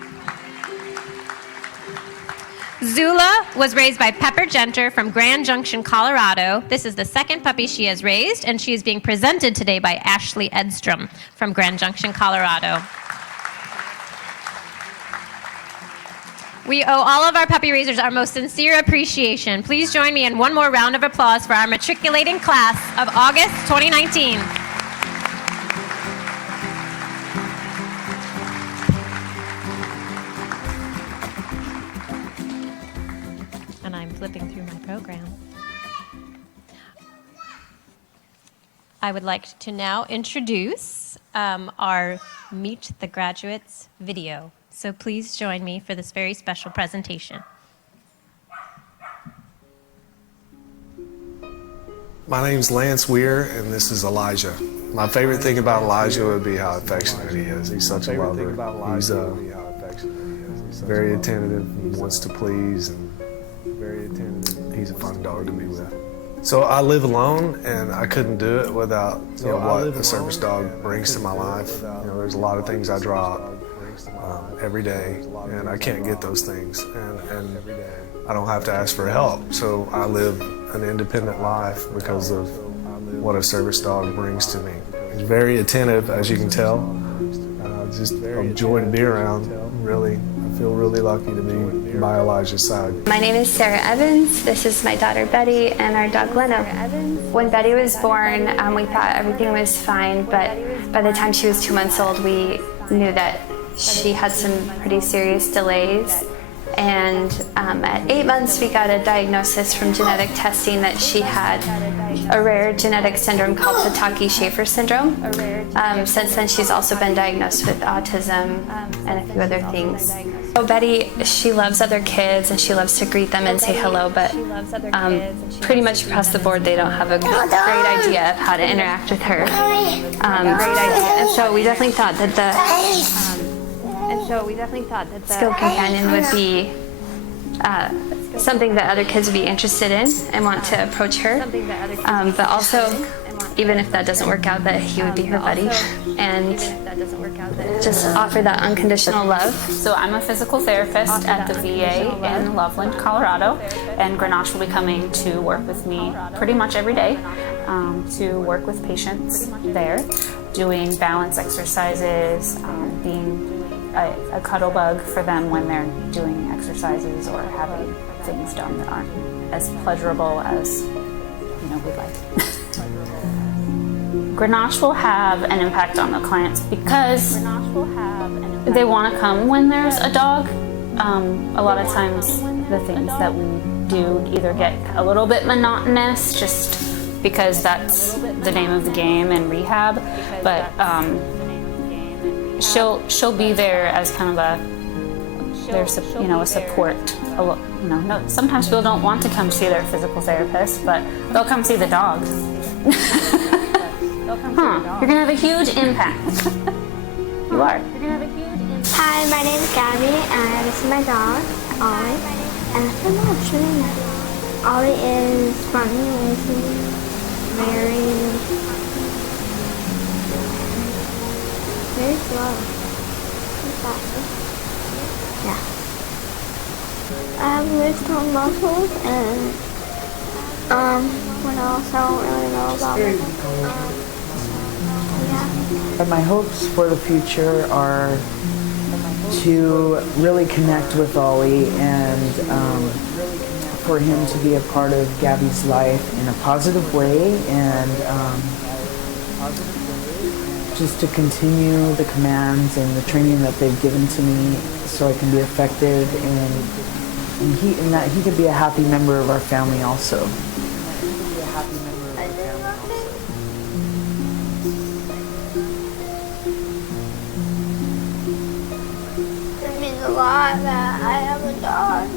Zula was raised by Pepper Genter from Grand Junction, Colorado. This is the 2nd puppy she has raised, and she is being presented today by Ashley Edstrom from Grand Junction, Colorado. We owe all of our puppy raisers our most sincere appreciation. Please join me in one more round of applause for our matriculating class of August 2019. And I'm flipping through my program. I would like to now introduce our Meet the Graduates video. So please join me for this very special presentation. My name's Lance Weir, and this is Elijah. My favorite thing about Elijah would be how affectionate he is. He's such a lover. He's very attentive, he wants to please, and he's a fun dog to be with. So I live alone, and I couldn't do it without what a service dog brings to my life. There's a lot of things I draw every day, and I can't get those things, and I don't have to ask for help. So I live an independent life because of what a service dog brings to me. He's very attentive, as you can tell. Just a joy to be around, really feel really lucky to be by Elijah's side. My name is Sarah Evans. This is my daughter Betty and our dog Leno. When Betty was born, we thought everything was fine, but by the time she was 2 months old, we knew that she had some pretty serious delays. And at 8 months, we got a diagnosis from genetic testing that she had a rare genetic syndrome called Pataki-Schafer syndrome. Since then, she's also been diagnosed with autism and a few other things. So Betty, she loves other kids and she loves to greet them and say hello, but pretty much across the board, they don't have a great idea of how to interact with her. And so we definitely thought that the skilled companion would be something that other kids would be interested in and want to approach her. But also, even if that doesn't work out, that he would be her buddy and just offer that unconditional love. So I'm a physical therapist at the VA in Loveland, Colorado, and Grenache will be coming to work with me pretty much every day to work with patients there, doing balance exercises, being a cuddle bug for them when they're doing exercises or having things done that aren't as pleasurable as we'd like. Grenache will have an impact on the clients because they want to come when there's a dog. A lot of times the things that we do either get a little bit monotonous just because that's the name of the game in rehab, but she'll be there as kind of a support. Sometimes people don't want to come see their physical therapist, but they'll come see the dog. You're gonna have a huge impact. You are. You're gonna have a huge impact. Hi, my name is Gabby, and this is my dog, Ollie. And I don't know what's her name. Ollie is funny, lazy, very slow. Yeah. I have loose tongue muscles, and what else? I don't really know about it. My hopes for the future are to really connect with Ollie and for him to be a part of Gabby's life in a positive way, and just to continue the commands and the training that they've given to me so I can be effective and that he could be a happy member of our family also. It means a lot that I have a dog.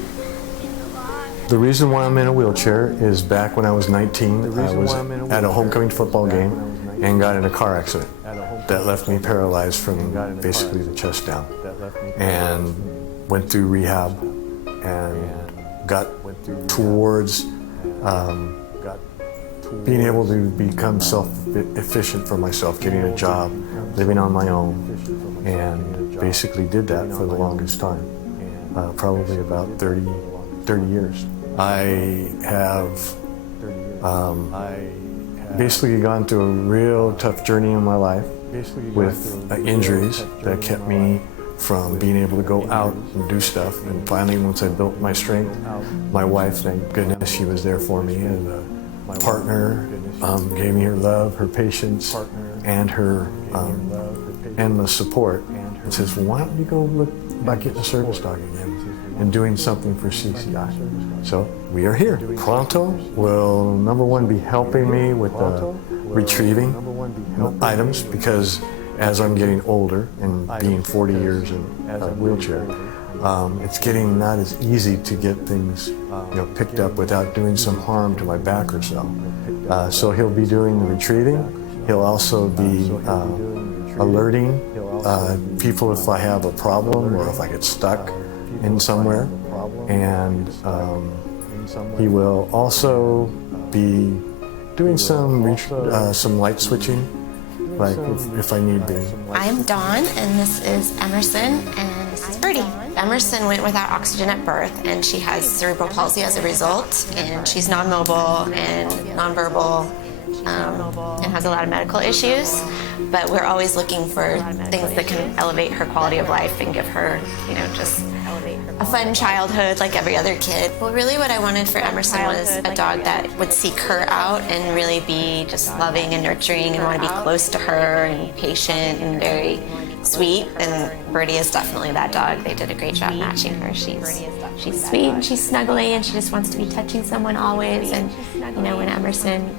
The reason why I'm in a wheelchair is back when I was 19, I was at a homecoming football game and got in a car accident that left me paralyzed from basically the chest down, and went through rehab and got towards being able to become self-efficient for myself, getting a job, living on my own, and basically did that for the longest time, probably about 30 years. I have basically gone through a real tough journey in my life with injuries that kept me from being able to go out and do stuff. And finally, once I built my strength, my wife, thank goodness, she was there for me, and my partner gave me her love, her patience, and her endless support. And says, well, why don't you go look about getting a service dog again and doing something for CCI? So we are here. Pronto will, number one, be helping me with retrieving items, because as I'm getting older and being 40 years in a wheelchair, it's getting not as easy to get things picked up without doing some harm to my back or so. So he'll be doing the retrieving. He'll also be alerting people if I have a problem or if I get stuck in somewhere. And he will also be doing some light switching, like if I need to. I'm Dawn, and this is Emerson, and this is Birdie. Emerson went without oxygen at birth, and she has cerebral palsy as a result, and she's non-mobile and nonverbal, and has a lot of medical issues. But we're always looking for things that can elevate her quality of life and give her, just a fun childhood like every other kid. Well, really what I wanted for Emerson was a dog that would seek her out and really be just loving and nurturing and want to be close to her and patient and very sweet. And Birdie is definitely that dog. They did a great job matching her. She's sweet and she's snuggly and she just wants to be touching someone always. And you know, when Emerson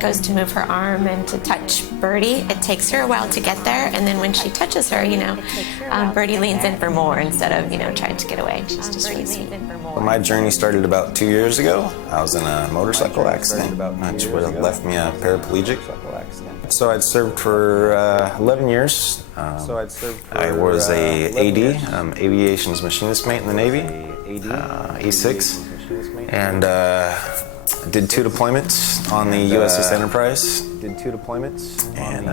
goes to move her arm and to touch Birdie, it takes her a while to get there, and then when she touches her, you know, Birdie leans in for more instead of, you know, trying to get away. She's just really sweet. Well, my journey started about 2 years ago. I was in a motorcycle accident, which would have left me a paraplegic. So I'd served for 11 years. I was a AD, Aviation's Machinist Mate in the Navy, E6, and did 2 deployments on the USS Enterprise. And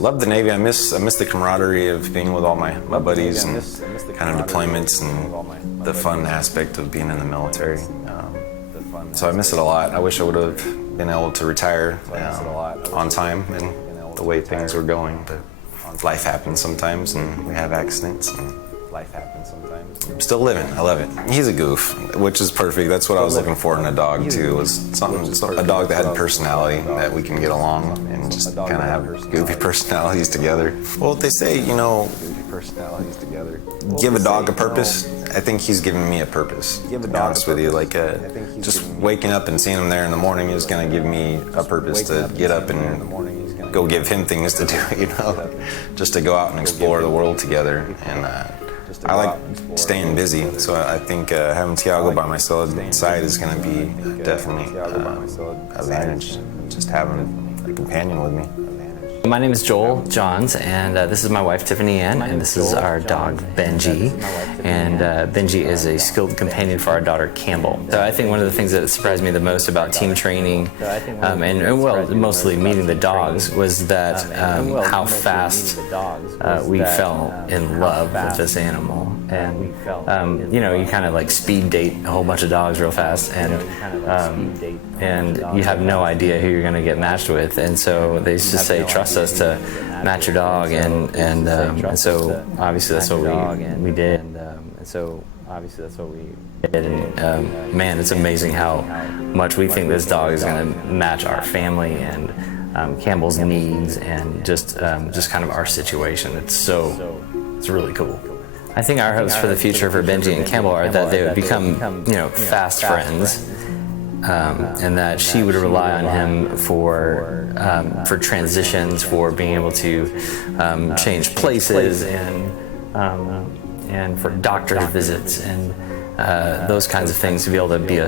loved the Navy. I miss the camaraderie of being with all my buddies and kind of deployments and the fun aspect of being in the military. So I miss it a lot. I wish I would have been able to retire on time and the way things were going, but life happens sometimes and we have accidents. And I'm still living. I love it. He's a goof, which is perfect. That's what I was looking for in a dog too. Was a dog that had personality, that we can get along and just kind of have goofy personalities together. Well, they say, you know, give a dog a purpose. I think he's giving me a purpose. To be honest with you, like just waking up and seeing him there in the morning is going to give me a purpose to get up and go give him things to do. You know, just to go out and explore the world together. And I like staying busy, so I think having Tiago by my side is going to be definitely an advantage, just having a companion with me. My name is Joel Johns, and this is my wife Tiffany Ann, and this is our dog Benji. And Benji is a skilled companion for our daughter Campbell. So I think one of the things that surprised me the most about team training, and well, mostly meeting the dogs, was that how fast we fell in love with this animal. And you know, you kind of like speed date a whole bunch of dogs real fast, and you have no idea who you're going to get matched with. And so they just say, trust us to match your dog, and so obviously that's what we did. And so obviously that's what we did. And man, it's amazing how much we think this dog is going to match our family and Campbell's needs and just kind of our situation. It's really cool. I think our hopes for the future for Benji and Campbell are that they would become, you know, fast friends, and that she would rely on him for transitions, for being able to change places, and for doctor visits and those kinds of things, to be able to be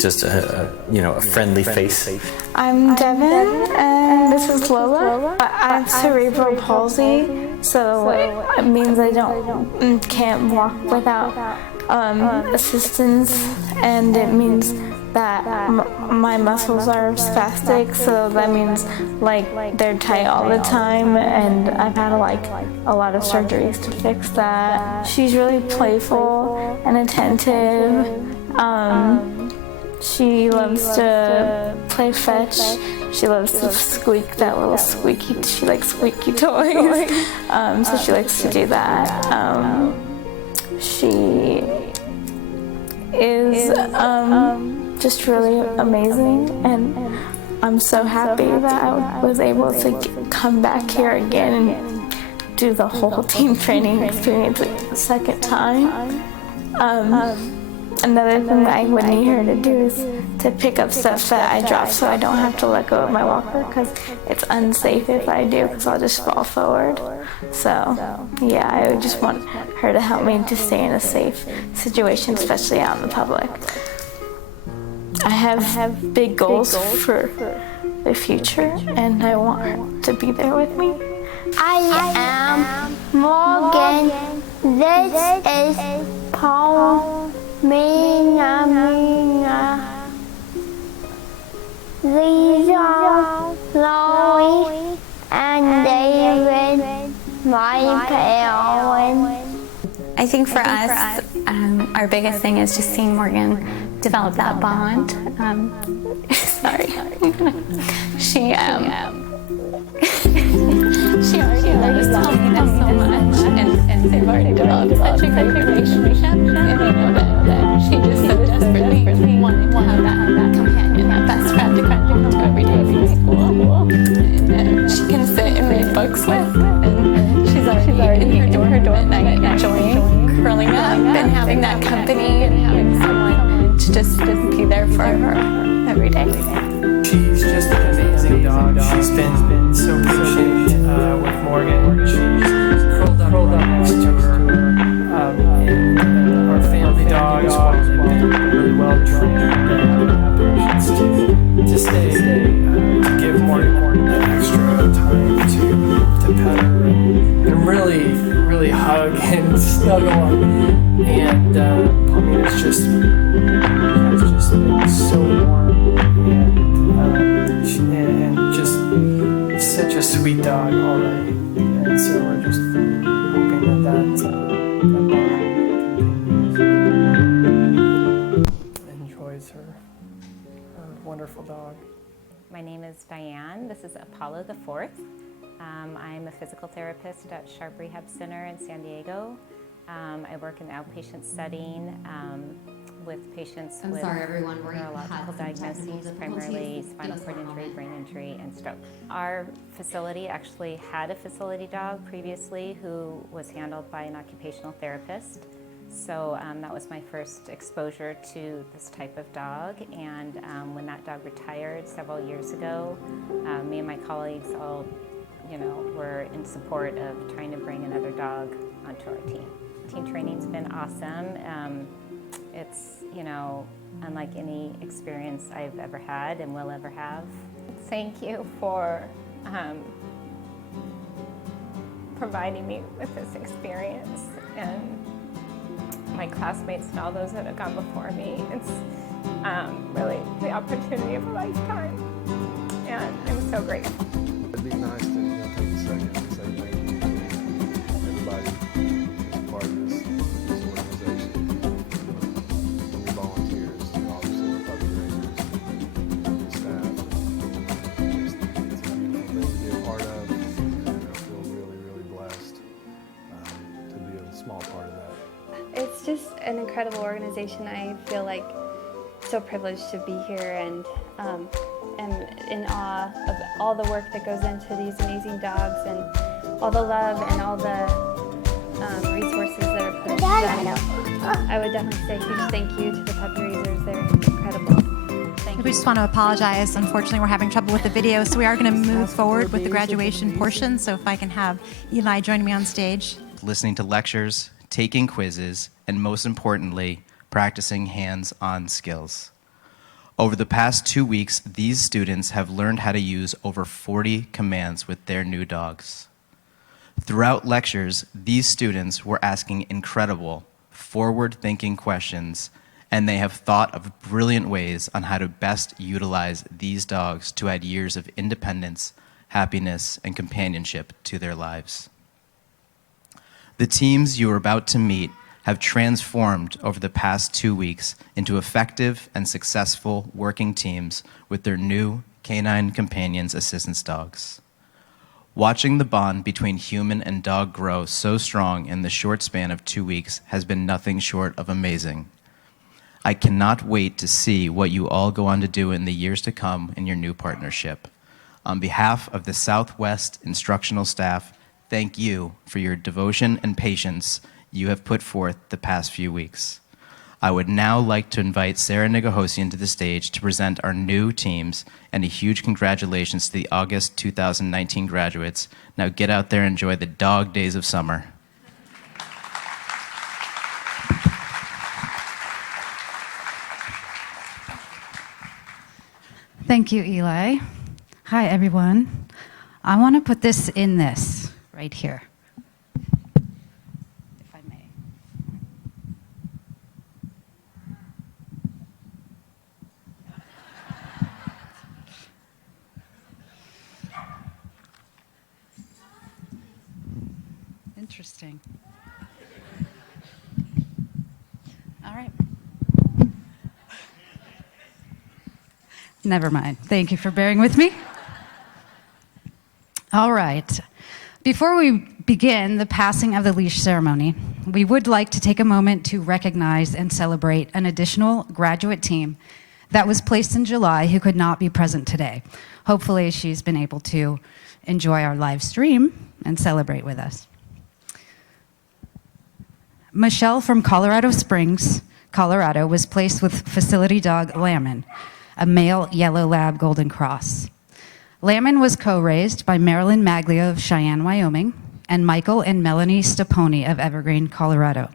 just a friendly face. I'm Devin, and this is Lola. I have cerebral palsy, so it means I can't walk without assistance, and it means that my muscles are spastic, so that means like they're tight all the time, and I've had like a lot of surgeries to fix that. She's really playful and attentive. She loves to play fetch. She loves to squeak that little squeaky. She likes squeaky toys, so she likes to do that. She is just really amazing, and I'm so happy that I was able to come back here again and do the whole team training experience the second time. Another thing that I would need her to do is to pick up stuff that I drop, so I don't have to let go of my walker, because it's unsafe if I do, because I'll just fall forward. So yeah, I would just want her to help me to stay in a safe situation, especially out in the public. I have big goals for the future, and I want her to be there with me. I am Morgan. This is Paul. Mina. These are Chloe and David, my parents. I think for us, our biggest thing is just seeing Morgan develop that bond. Sorry. She already loves me so much. And they've already developed such a good relationship, and I know that she just so desperately wanted to have that companion, that best friend to come to every day from school, and she can sit and read books with, and she's already in her dorm at night enjoying curling up and having that company and having someone to just be there for her every day. She's just an amazing dog. She's been so patient with Morgan. She's curled up next to her. And our family dogs have been really well trained. They have patience to stay, to give Morgan that extra time to pet her and really hug and snuggle up. And Pommy has just been so warm and just such a sweet dog already. And so we're just hoping that bond enjoys her wonderful dog. My name is Diane. This is Apollo the Fourth. I'm a physical therapist at Sharp Rehab Center in San Diego. I work in the outpatient setting with patients with neurological diagnoses, primarily spinal cord injury, brain injury, and stroke. Our facility actually had a facility dog previously who was handled by an occupational therapist. So that was my first exposure to this type of dog. And when that dog retired several years ago, me and my colleagues all were in support of trying to bring another dog onto our team. Team training's been awesome. It's, unlike any experience I've ever had and will ever have. Thank you for providing me with this experience, and my classmates and all those that have gone before me. It's really the opportunity of a lifetime, and I'm so grateful. It'd be nice to take a second and say thank you to everybody who's part of this organization, from the volunteers, to obviously the puppy raisers, the staff. It's a beautiful thing to be a part of, and I feel really blessed to be a small part of that. It's just an incredible organization. I feel like so privileged to be here, and am in awe of all the work that goes into these amazing dogs, and all the love and all the resources that are put into them. I would definitely say a huge thank you to the puppy raisers. They're incredible. Thank you. We just want to apologize. Unfortunately, we're having trouble with the video, so we are going to move forward with the graduation portion. So if I can have Eli join me on stage. Listening to lectures, taking quizzes, and most importantly, practicing hands-on skills. Over the past 2 weeks, these students have learned how to use over 40 commands with their new dogs. Throughout lectures, these students were asking incredible, forward-thinking questions, and they have thought of brilliant ways on how to best utilize these dogs to add years of independence, happiness, and companionship to their lives. The teams you are about to meet have transformed over the past 2 weeks into effective and successful working teams with their new Canine Companions assistance dogs. Watching the bond between human and dog grow so strong in the short span of 2 weeks has been nothing short of amazing. I cannot wait to see what you all go on to do in the years to come in your new partnership. On behalf of the Southwest instructional staff, thank you for your devotion and patience you have put forth the past few weeks. I would now like to invite Sarah Nigahosian to the stage to present our new teams, and a huge congratulations to the August 2019 graduates. Now get out there and enjoy the dog days of summer. Thank you, Eli. Hi, everyone. I want to put this in this right here. Interesting. All right. Never mind. Thank you for bearing with me. All right. Before we begin the passing of the leash ceremony, we would like to take a moment to recognize and celebrate an additional graduate team that was placed in July who could not be present today. Hopefully she's been able to enjoy our live stream and celebrate with us. Michelle from Colorado Springs, Colorado, was placed with facility dog Lamon, a male yellow lab golden cross. Lamon was co-raised by Marilyn Maglia of Cheyenne, Wyoming, and Michael and Melanie Staponi of Evergreen, Colorado.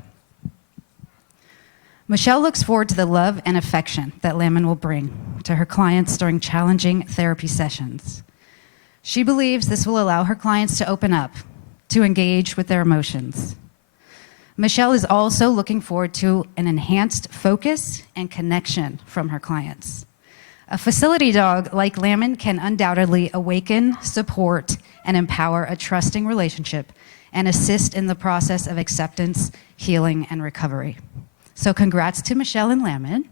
Michelle looks forward to the love and affection that Lamon will bring to her clients during challenging therapy sessions. She believes this will allow her clients to open up, to engage with their emotions. Michelle is also looking forward to an enhanced focus and connection from her clients. A facility dog like Lamon can undoubtedly awaken, support, and empower a trusting relationship and assist in the process of acceptance, healing, and recovery. So congrats to Michelle and Lamon.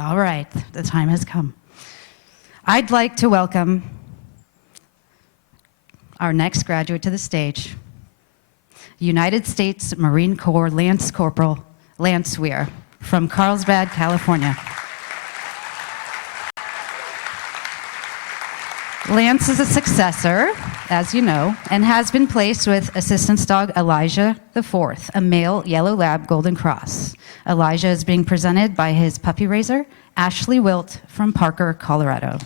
All right, the time has come. I'd like to welcome our next graduate to the stage, United States Marine Corps Lance Corporal Lance Weir from Carlsbad, California. Lance is a successor, as you know, and has been placed with assistance dog Elijah IV, a male yellow lab golden cross. Elijah is being presented by his puppy raiser, Ashley Wilt from Parker, Colorado.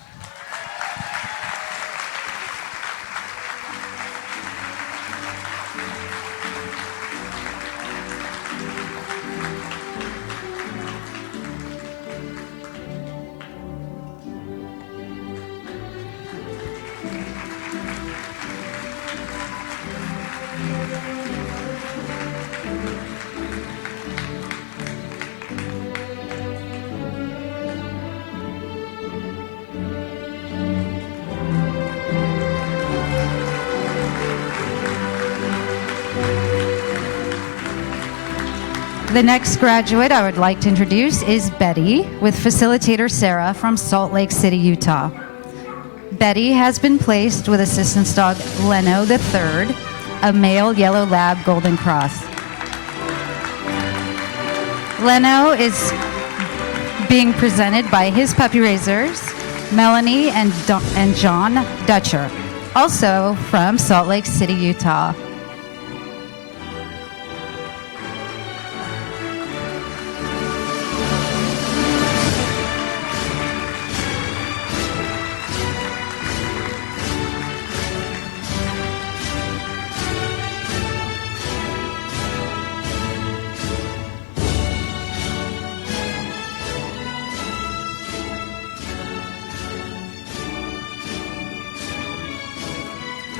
The next graduate I would like to introduce is Betty, with facilitator Sarah from Salt Lake City, Utah. Betty has been placed with assistance dog Leno III, a male yellow lab golden cross. Leno is being presented by his puppy raisers, Melanie and John Dutcher, also from Salt Lake City, Utah.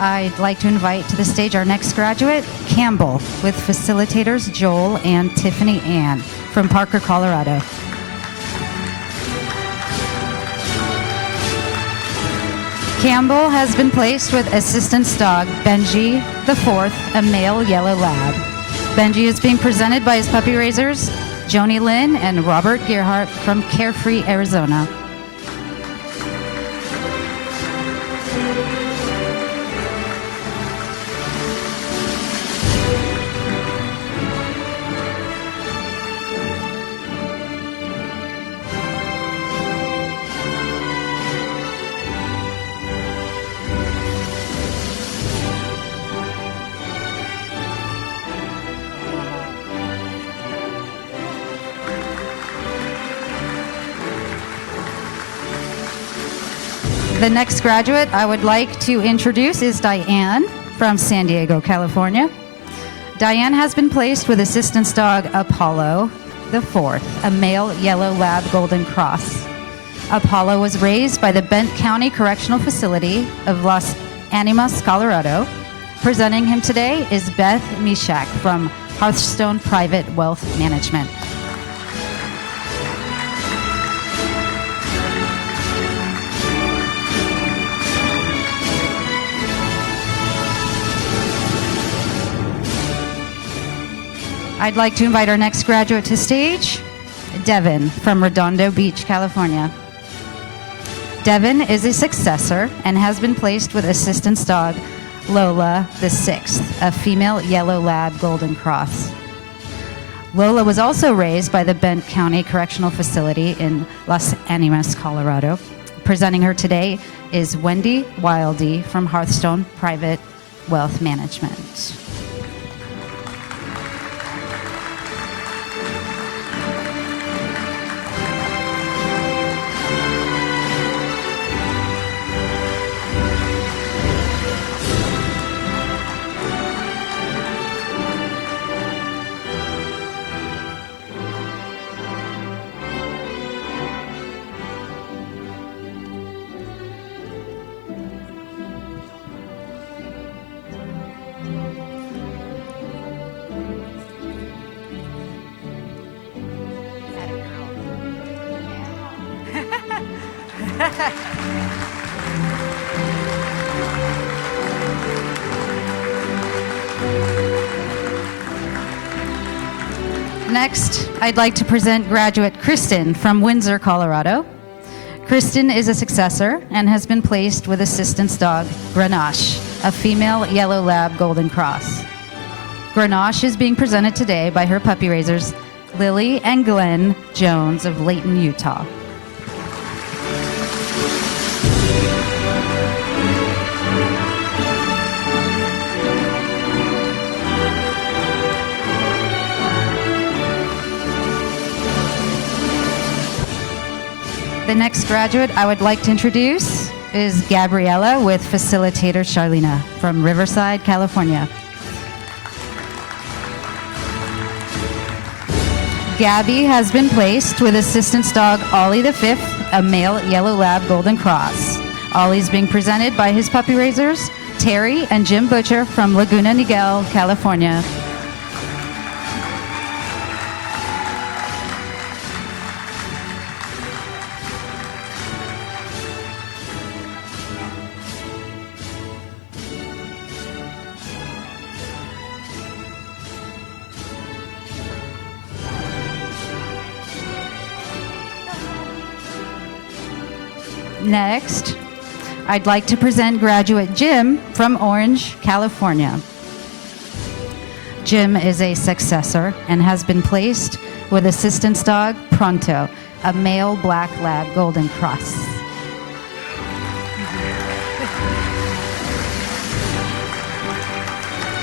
I'd like to invite to the stage our next graduate, Campbell, with facilitators Joel and Tiffany Ann from Parker, Colorado. Campbell has been placed with assistance dog Benji IV, a male yellow lab. Benji is being presented by his puppy raisers, Joni Lynn and Robert Gerhardt from Carefree, Arizona. The next graduate I would like to introduce is Diane from San Diego, California. Diane has been placed with assistance dog Apollo IV, a male yellow lab golden cross. Apollo was raised by the Bent County Correctional Facility of Las Animas, Colorado. Presenting him today is Beth Mishak from Hearthstone Private Wealth Management. I'd like to invite our next graduate to stage, Devin from Redondo Beach, California. Devin is a successor and has been placed with assistance dog Lola the Sixth, a female yellow lab golden cross. Lola was also raised by the Bent County Correctional Facility in Las Animas, Colorado. Presenting her today is Wendy Wildy from Hearthstone Private Wealth Management. Next, I'd like to present graduate Kristen from Windsor, Colorado. Kristen is a successor and has been placed with assistance dog Grenache, a female yellow lab golden cross. Grenache is being presented today by her puppy raisers, Lily and Glenn Jones of Layton, Utah. The next graduate I would like to introduce is Gabriella with facilitator Charlena from Riverside, California. Gabby has been placed with assistance dog Ollie the Fifth, a male yellow lab golden cross. Ollie's being presented by his puppy raisers, Terry and Jim Butcher from Laguna Niguel, California. Next, I'd like to present graduate Jim from Orange, California. Jim is a successor and has been placed with assistance dog Pronto, a male black lab golden cross.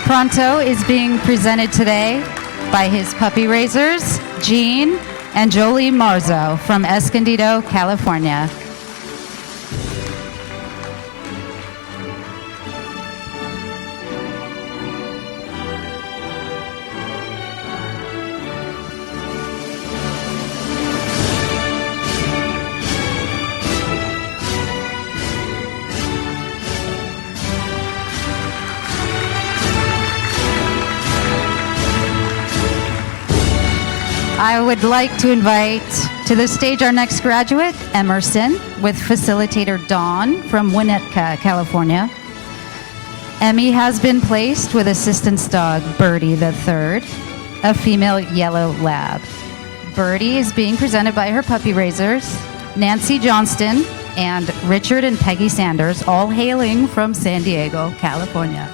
Pronto is being presented today by his puppy raisers, Jean and Jolie Marzo from Escondido, California. I would like to invite to the stage our next graduate, Emerson, with facilitator Dawn from Winnetka, California. Emmy has been placed with assistance dog Birdie the Third, a female yellow lab. Birdie is being presented by her puppy raisers, Nancy Johnston and Richard and Peggy Sanders, all hailing from San Diego, California.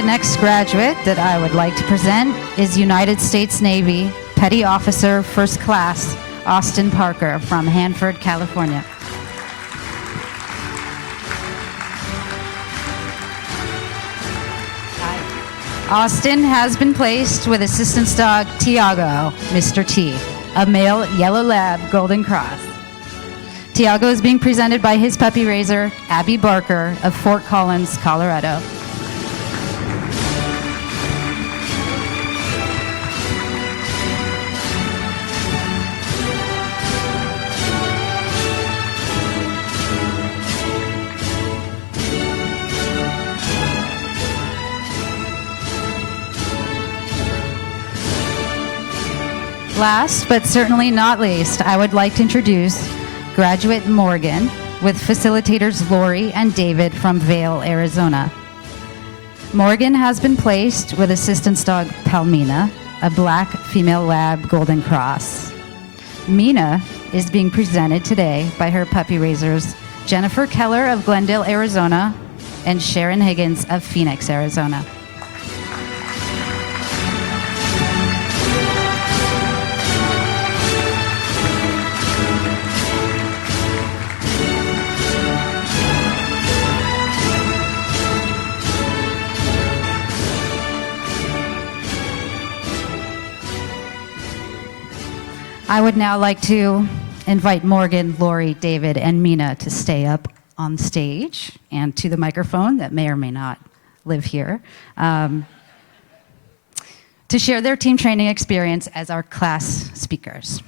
The next graduate that I would like to present is United States Navy Petty Officer First Class Austin Parker from Hanford, California. Austin has been placed with assistance dog Tiago, Mr. T, a male yellow lab golden cross. Tiago is being presented by his puppy raiser, Abby Barker of Fort Collins, Colorado. Last but certainly not least, I would like to introduce graduate Morgan with facilitators Lori and David from Vail, Arizona. Morgan has been placed with assistance dog Palmina, a black female lab golden cross. Mina is being presented today by her puppy raisers Jennifer Keller of Glendale, Arizona, and Sharon Higgins of Phoenix, Arizona. I would now like to invite Morgan, Lori, David, and Mina to stay up on stage and to the microphone that may or may not live here to share their team training experience as our class speakers.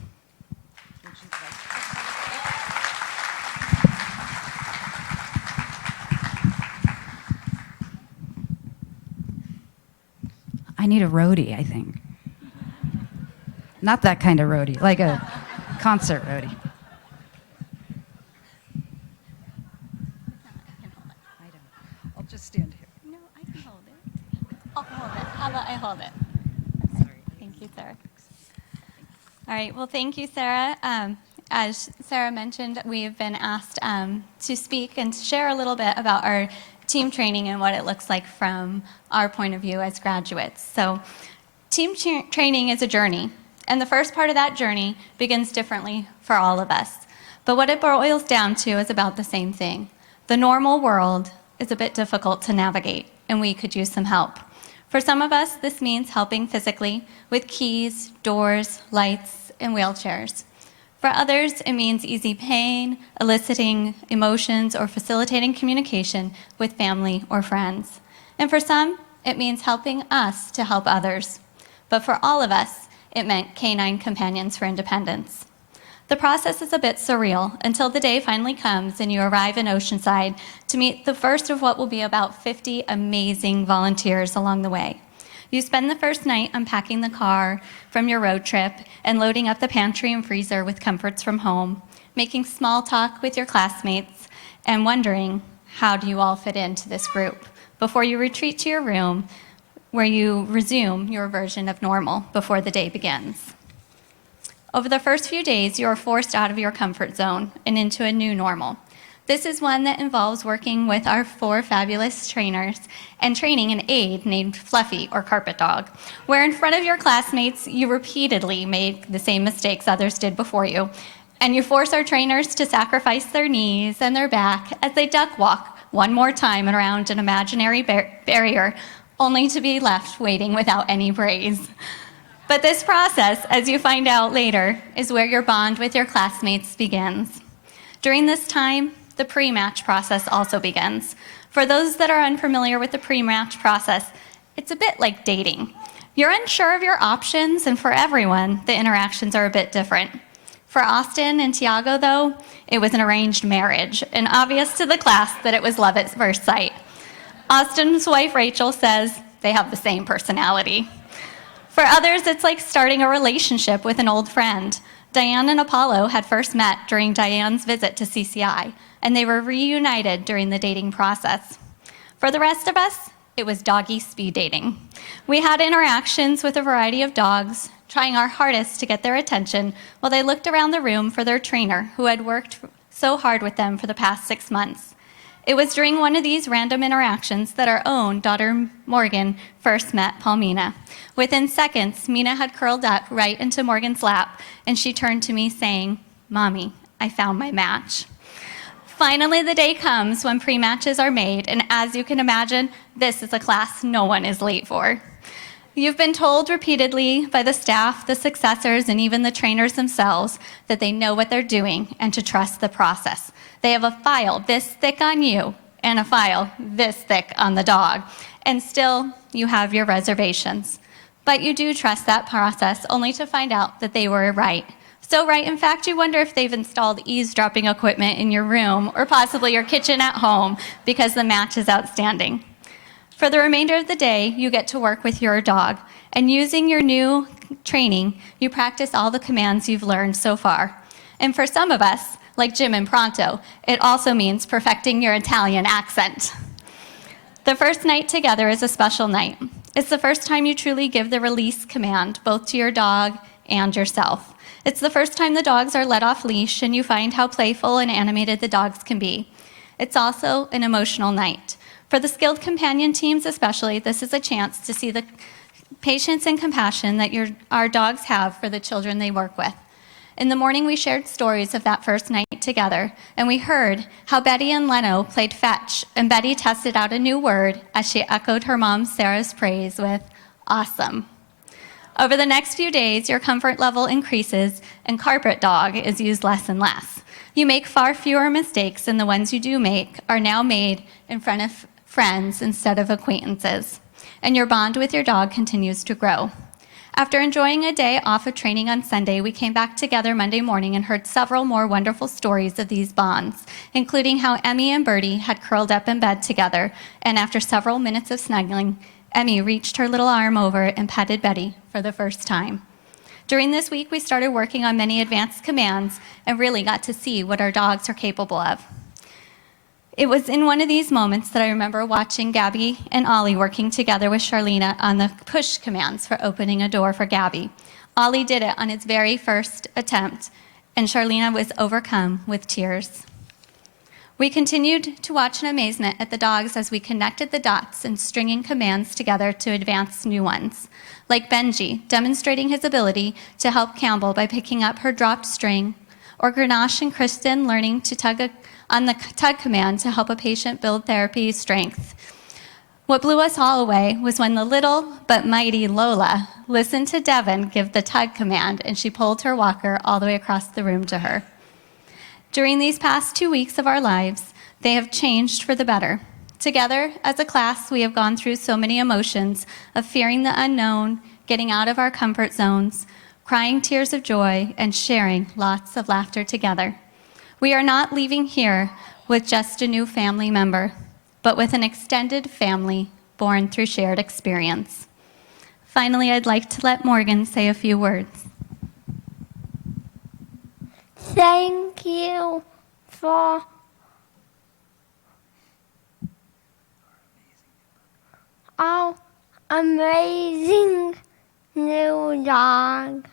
I need a roadie, I think. Not that kind of roadie, like a concert roadie. I'll just stand here. No, I can hold it. I'll hold it. How about I hold it? Sorry. Thank you, Sarah. All right. Well, thank you, Sarah. As Sarah mentioned, we've been asked to speak and to share a little bit about our team training and what it looks like from our point of view as graduates. So, team training is a journey. And the first part of that journey begins differently for all of us. But what it boils down to is about the same thing. The normal world is a bit difficult to navigate, and we could use some help. For some of us, this means helping physically with keys, doors, lights, and wheelchairs. For others, it means easy pain, eliciting emotions, or facilitating communication with family or friends. And for some, it means helping us to help others. But for all of us, it meant Canine Companions for Independence. The process is a bit surreal until the day finally comes and you arrive in Oceanside to meet the first of what will be about 50 amazing volunteers along the way. You spend the first night unpacking the car from your road trip and loading up the pantry and freezer with comforts from home, making small talk with your classmates, and wondering, how do you all fit into this group before you retreat to your room where you resume your version of normal before the day begins. Over the first few days, you are forced out of your comfort zone and into a new normal. This is one that involves working with our 4 fabulous trainers and training an aide named Fluffy or Carpet Dog, where in front of your classmates, you repeatedly make the same mistakes others did before you, and you force our trainers to sacrifice their knees and their back as they duck walk one more time around an imaginary barrier, only to be left waiting without any praise. But this process, as you find out later, is where your bond with your classmates begins. During this time, the pre-match process also begins. For those that are unfamiliar with the pre-match process, it's a bit like dating. You're unsure of your options, and for everyone, the interactions are a bit different. For Austin and Tiago, though, it was an arranged marriage, and obvious to the class that it was love at first sight. Austin's wife, Rachel, says they have the same personality. For others, it's like starting a relationship with an old friend. Diane and Apollo had first met during Diane's visit to CCI, and they were reunited during the dating process. For the rest of us, it was doggy speed dating. We had interactions with a variety of dogs, trying our hardest to get their attention while they looked around the room for their trainer, who had worked so hard with them for the past 6 months. It was during one of these random interactions that our own daughter Morgan first met Palmina. Within seconds, Mina had curled up right into Morgan's lap, and she turned to me saying, "Mommy, I found my match." Finally, the day comes when pre-matches are made, and as you can imagine, this is a class no one is late for. You've been told repeatedly by the staff, the successors, and even the trainers themselves that they know what they're doing and to trust the process. They have a file this thick on you and a file this thick on the dog, and still you have your reservations. But you do trust that process only to find out that they were right. So right, in fact, you wonder if they've installed eavesdropping equipment in your room or possibly your kitchen at home because the match is outstanding. For the remainder of the day, you get to work with your dog, and using your new training, you practice all the commands you've learned so far. And for some of us, like Jim and Pronto, it also means perfecting your Italian accent. The first night together is a special night. It's the first time you truly give the release command, both to your dog and yourself. It's the first time the dogs are let off leash and you find how playful and animated the dogs can be. It's also an emotional night. For the skilled companion teams especially, this is a chance to see the patience and compassion that our dogs have for the children they work with. In the morning, we shared stories of that first night together, and we heard how Betty and Leno played fetch, and Betty tested out a new word as she echoed her mom Sarah's praise with, awesome. Over the next few days, your comfort level increases, and carpet dog is used less and less. You make far fewer mistakes, and the ones you do make are now made in front of friends instead of acquaintances, and your bond with your dog continues to grow. After enjoying a day off of training on Sunday, we came back together Monday morning and heard several more wonderful stories of these bonds, including how Emmy and Birdie had curled up in bed together, and after several minutes of snuggling, Emmy reached her little arm over and petted Betty for the first time. During this week, we started working on many advanced commands and really got to see what our dogs are capable of. It was in one of these moments that I remember watching Gabby and Ollie working together with Charlena on the push commands for opening a door for Gabby. Ollie did it on his very first attempt, and Charlena was overcome with tears. We continued to watch in amazement at the dogs as we connected the dots and stringing commands together to advance new ones, like Benji demonstrating his ability to help Campbell by picking up her dropped string, or Grenache and Kristen learning to tug on the tug command to help a patient build therapy strength. What blew us all away was when the little but mighty Lola listened to Devin give the tug command and she pulled her walker all the way across the room to her. During these past 2 weeks of our lives, they have changed for the better. Together, as a class, we have gone through so many emotions of fearing the unknown, getting out of our comfort zones, crying tears of joy, and sharing lots of laughter together. We are not leaving here with just a new family member, but with an extended family born through shared experience. Finally, I'd like to let Morgan say a few words. Thank you for our amazing new dog.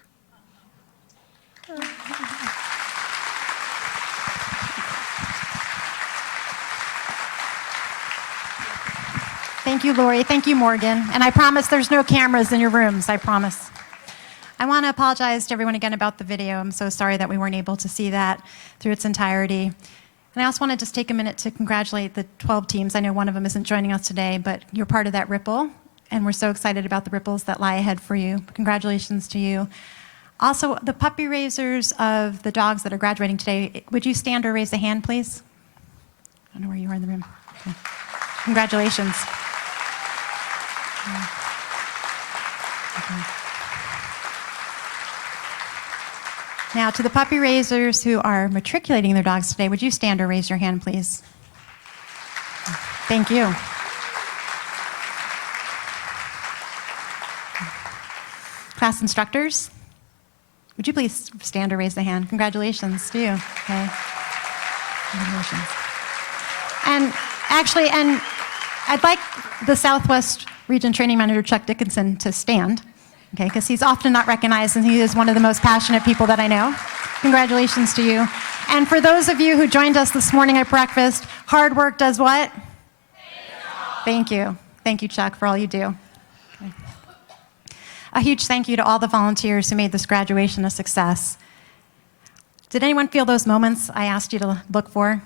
Thank you, Lori. Thank you, Morgan. And I promise there's no cameras in your rooms, I promise. I want to apologize to everyone again about the video. I'm so sorry that we weren't able to see that through its entirety. And I also want to just take a minute to congratulate the 12 teams. I know one of them isn't joining us today, but you're part of that ripple, and we're so excited about the ripples that lie ahead for you. Congratulations to you. Also, the puppy raisers of the dogs that are graduating today, would you stand or raise a hand, please? I don't know where you are in the room. Okay. Congratulations. Okay. Now, to the puppy raisers who are matriculating their dogs today, would you stand or raise your hand, please? Thank you. Class instructors, would you please stand or raise the hand? Congratulations to you. Okay. Congratulations. And actually, I'd like the Southwest Region Training Manager, Chuck Dickinson, to stand, okay, because he's often not recognized, and he is one of the most passionate people that I know. Congratulations to you. And for those of you who joined us this morning at breakfast, hard work does what? Thank you. Thank you, Chuck, for all you do. Okay. A huge thank you to all the volunteers who made this graduation a success. Did anyone feel those moments I asked you to look for?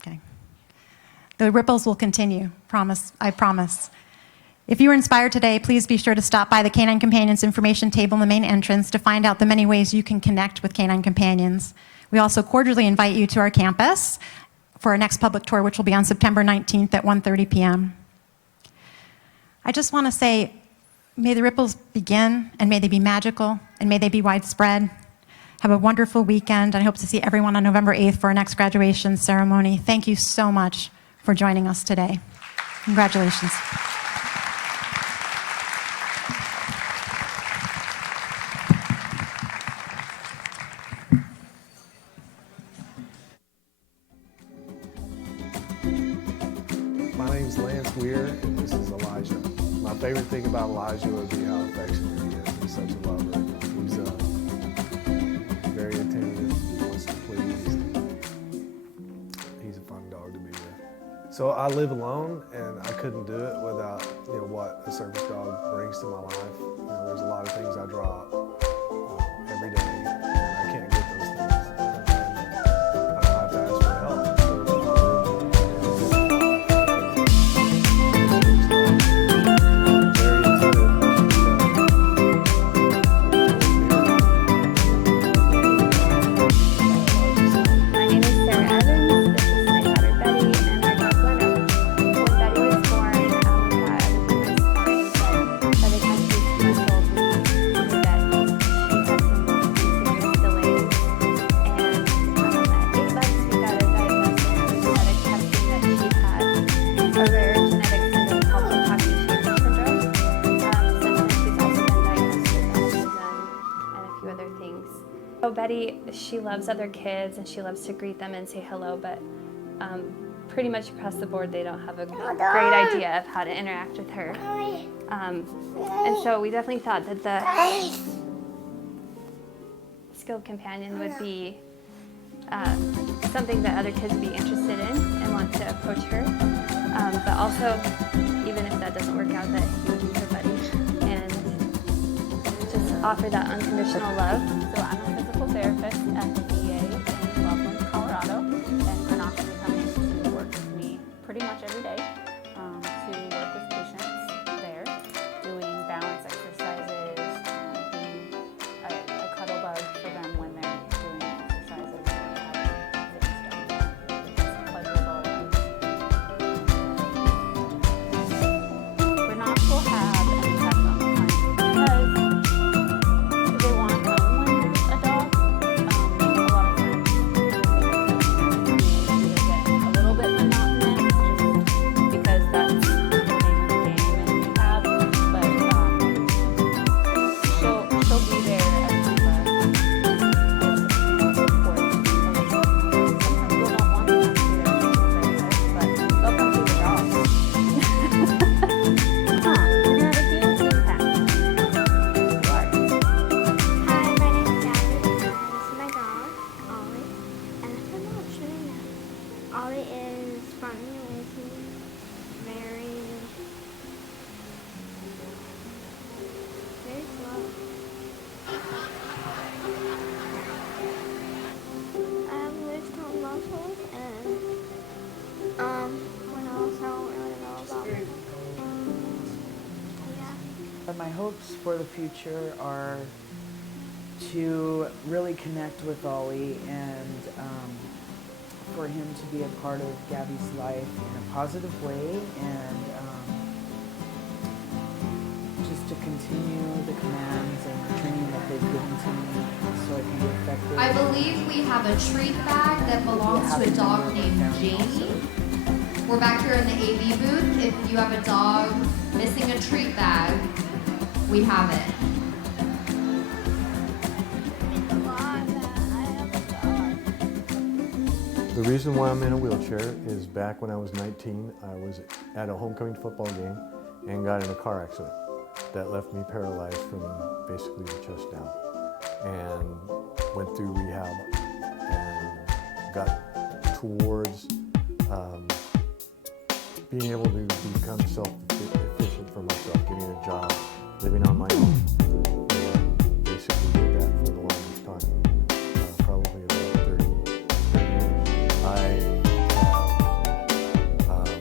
Okay. The ripples will continue, I promise. If you were inspired today, please be sure to stop by the Canine Companions information table in the main entrance to find out the many ways you can connect with Canine Companions. We also cordially invite you to our campus for our next public tour, which will be on September 19th at 1:30 p.m. I just want to say, may the ripples begin, and may they be magical, and may they be widespread. Have a wonderful weekend, and I hope to see everyone on November 8th for our next graduation ceremony. Thank you so much for joining us today. Congratulations. My name's Lance Weir, and this is Elijah. My favorite thing about Elijah would be how affectionate he is. He's such a lover. He's very attentive, he wants to please. He's a fun dog to be with. So I live alone, and I couldn't do it without what a service dog brings to my life. There's a lot of things I draw every day, and I can't get those things. And I don't have to ask for help. My name is Sarah Evans. This is my daughter Betty and our dog Leno. When Betty was born, we thought everything was fine, but by the time she was 2 months old, we knew that she had some serious delays. And at 8 months, we got a diagnosis with genetic testing that she had a rare genetic syndrome called Potocki-Shaffer syndrome. Since then, she's also been diagnosed with autism and a few other things. So Betty, she loves other kids and she loves to greet them and say hello, but pretty much across the board they don't have a great idea of how to interact with her. And so we definitely thought that the skilled companion would be something that other kids would be interested in and want to approach her. But also, even if that doesn't work out, that he would be her buddy and just offer that unconditional love. So I'm a physical therapist at the VA in Loveland, Colorado, and Grenache will be coming to work with me pretty much every day to work with patients there, doing balance exercises, being a cuddle bug for them when they're doing exercises or having things done. It's pleasurable. Grenache will have an effect on the client because they want to come when there's a dog. A lot of times either get a little bit monotonous just because that's the name of the game and rehab, but she'll be there as kind of a support. Sometimes people don't want to come see their physical therapist, but they'll come see the dog. You're gonna have a huge impact. Hi, my name is Gabby, and this is my dog, Ollie. And I don't know what should I know. Ollie is friendly and lazy, very slow. I have loose tongue muscles, and when I also don't really know about But my hopes for the future are to really connect with Ollie and for him to be a part of Gabby's life in a positive way and just to continue the commands and the training that they've given to me so I can be effective. I believe we have a treat bag that belongs to a dog named Jamie. We're back here in the AV booth. If you have a dog missing a treat bag, we have it. The reason why I'm in a wheelchair is back when I was 19, I was at a homecoming football game and got in a car accident that left me paralyzed from basically the chest down. And went through rehab and got towards being able to become self-efficient for myself, getting a job, living on my own. And basically did that for the longest time, probably about 30 years. I have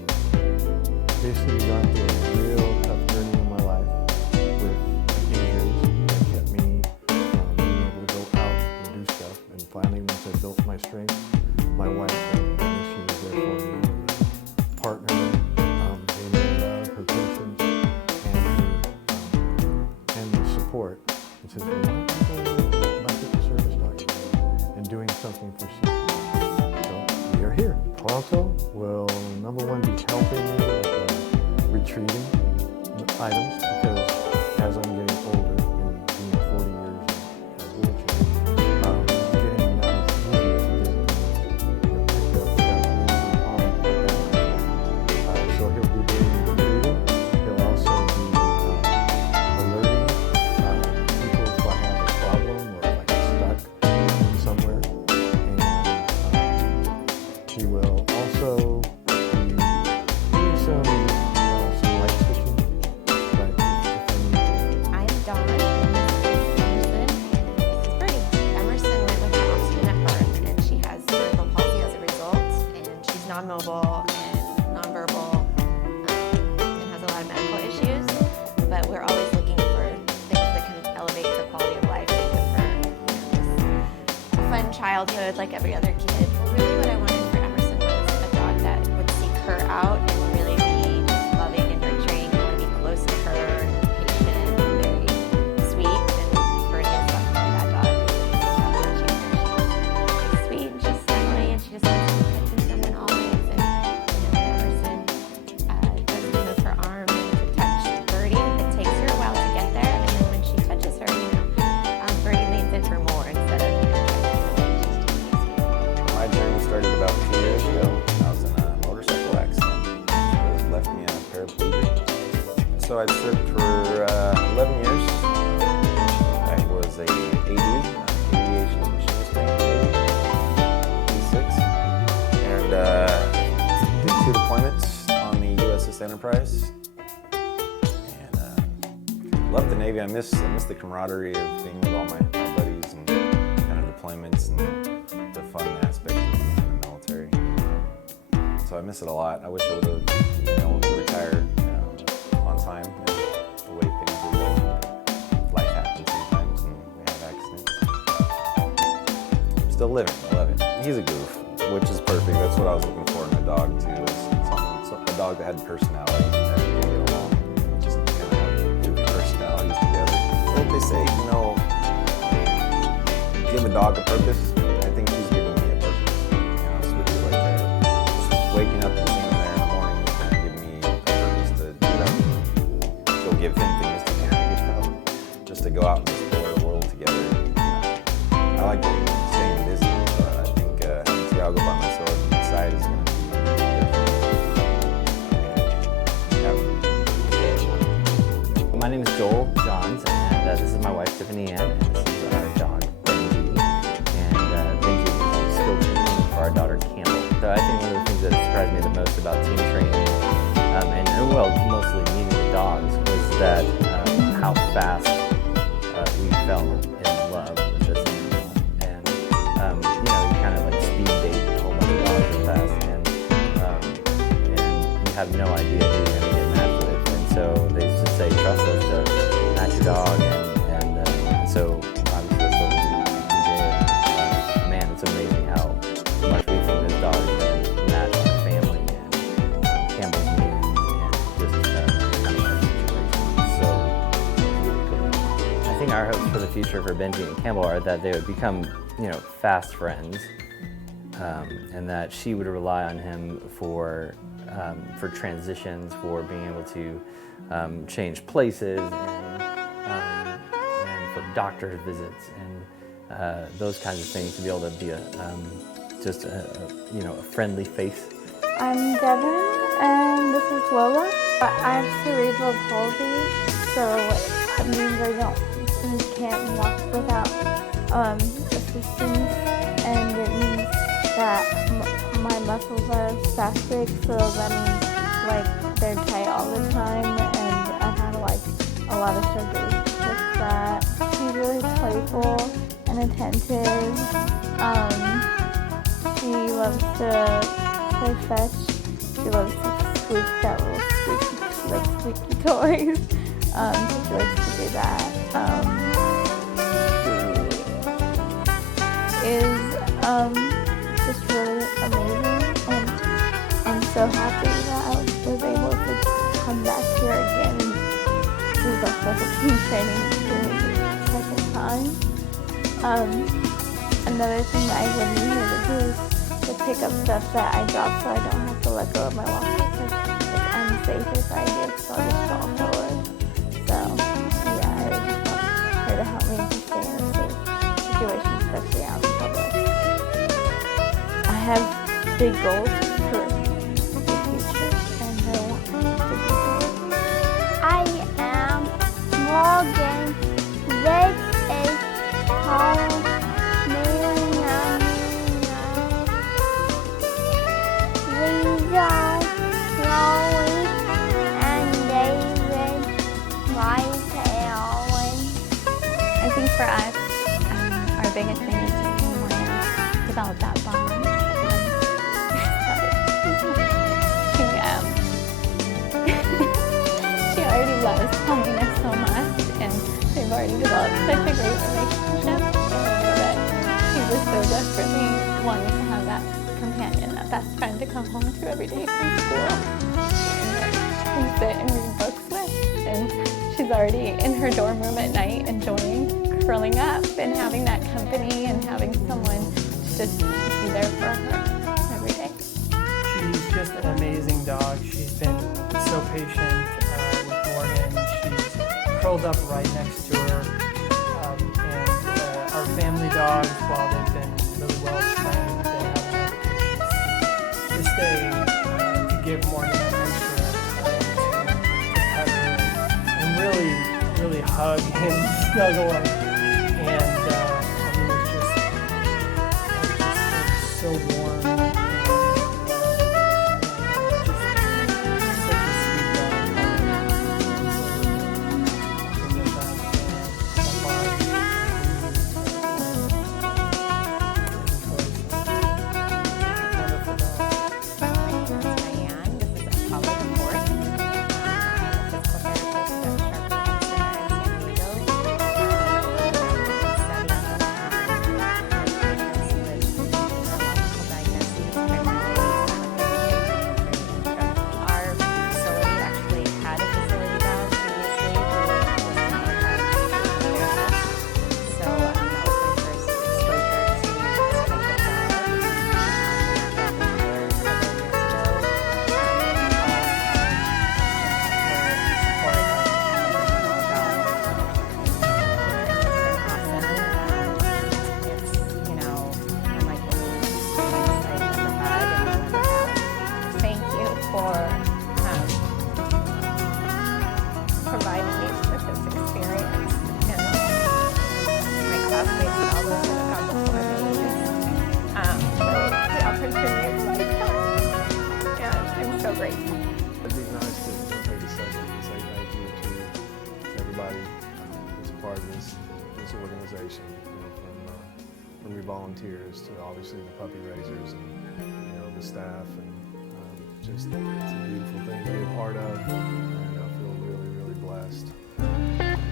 basically gone through a real tough journey in my life with injuries that kept me from being able to go out and do stuff. And finally, once I built my strength, my wife, she was there for me, partner, gave me love, her patience, and the support. And says, why don't you go back at the service dog and doing something for CP? So we are here. Pronto will, number one, be helping me with retrieving items because as I'm getting older and being 40 years in a wheelchair, getting not as easy to get picked up without losing arm. So nonverbal and has a lot of medical issues. But we're always looking for things that can elevate her quality of life and give her just a fun childhood like every other kid. Really what I wanted for Emerson was a dog that would seek her out and really be just loving and nurturing and be close to her and patient and very sweet. And Birdie is definitely that dog. She's sweet and she's friendly and she just wants to touch someone always. And Emerson does move her arm to touch Birdie. It takes her a while to get there, and then when she touches her, Birdie leans in for more instead of My journey started about 2 years ago. I was in a motorcycle accident that left me paraplegic. So I served for 11 years. I was a AD, aviation machinist, E6, and did 2 deployments on the USS Enterprise. And loved the Navy. I miss the camaraderie of being with all my buddies and kind of deployments and the fun aspect of being in the military. So I miss it a lot. I wish I would have been able to retire on time and the way things were going. Life happens sometimes and we have accidents. I'm still living. I love it. He's a goof, which is perfect. That's what I was looking for in a dog too. A dog that had personality, that could get along, just kind of have goofy personalities together. What they say, give a dog a purpose. I think he's giving me a purpose. To be honest with you, just waking up and seeing him there in the morning kind of give me a purpose to go give him things to carry, just to go out and explore the world together. I like staying busy, but I think having Tiago by my side is going to My name is Joel Johns, and this is my wife Tiffany Ann, and this is our dog Benji. And Benji is skill training for our daughter Campbell. So I think one of the things that surprised me the most about team training, and mostly meeting the dogs, was that how fast we fell in love with this animal. And you kind of like speed date a whole bunch of dogs real fast, and you have no idea who you're going to get matched with. And so they used to say, trust us to match your dog, and so obviously that's what we did. Man, it's amazing how much we think this dog is going to match our family and Campbell's needs and just kind of our situation. So really cool. I think our hopes for the future for Benji and Campbell are that they would become, fast friends, and that she would rely on him for transitions, for being able to change places and for doctor's visits and those kinds of things, to be able to be a friendly face. I'm Devin, and this is Lola. I have cerebral palsy, so it means I can't walk without assistance, and it means that my muscles are spastic, so that means they're tight all the time, and I've had a lot of surgeries with that. She's really playful and attentive. She loves to play fetch. She loves to squeak that little squeaky. She likes squeaky toys. She likes to do that. She is just really amazing, and I'm so happy that I was able to come back here again and do the whole team training experience the second time. Another thing that I really need her to do is to pick up stuff that I dropped, so I don't have to let go of my walker, because it's unsafe if I do, so I'll just fall forward. So yeah, I just want her to help me to stay in a safe situation, especially out in public. I have big goals for the future, and I want her to be good. I am Morgan. This is Paul. These are Chloe and David, my parents. I think for us, our biggest thing is to develop that bond. already developed such a great relationship. And that she was so desperately wanting to have that companion, that best friend to come home to every day from school. And sit and read books with. And she's already in her dorm room at night enjoying curling up and having that company and having someone to just be there for her every day. She's just an amazing dog. She's been so patient with Morgan. She's curled up right next to her. And our family dogs, while they've been really well trained, they haven't had the patience to stay to give Morgan an extra to pet her and really hug and snuggle her. And it's so warm. Organization, from your volunteers to obviously the puppy raisers and the staff, and just it's a beautiful thing to be a part of, and I feel really blessed to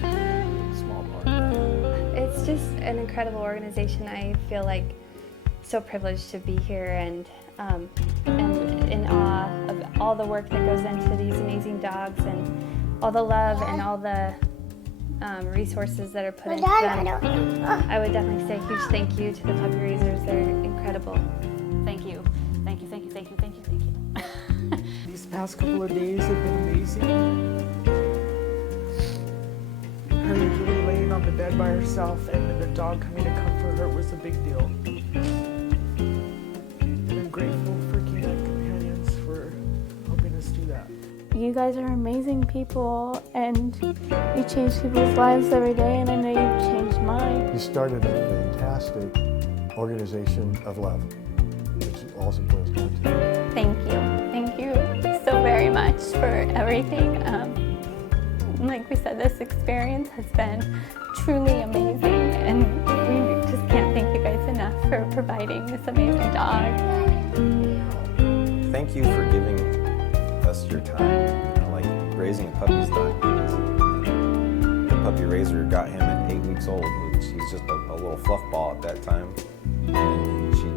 be a small part of that. It's just an incredible organization. I feel like so privileged to be here and in awe of all the work that goes into these amazing dogs and all the love and all the resources that are put into them. I would definitely say a huge thank you to the puppy raisers. They're incredible. Thank you. Thank you, thank you, thank you, thank you, thank you. These past couple of days have been amazing. Her usually laying on the bed by herself and the dog coming to comfort her was a big deal. And I'm grateful for Canine Companions for helping us do that. You guys are amazing people, and you change people's lives every day, and I know you've changed mine. You started a fantastic organization of love, which also boils down to. Thank you so very much for everything. Like we said, this experience has been truly amazing, and we just can't thank you guys enough for providing this amazing dog. Thank you for giving us your time. Like raising a puppy's not easy. The puppy raiser got him at 8 weeks old, which he's just a little fluff ball at that time. And she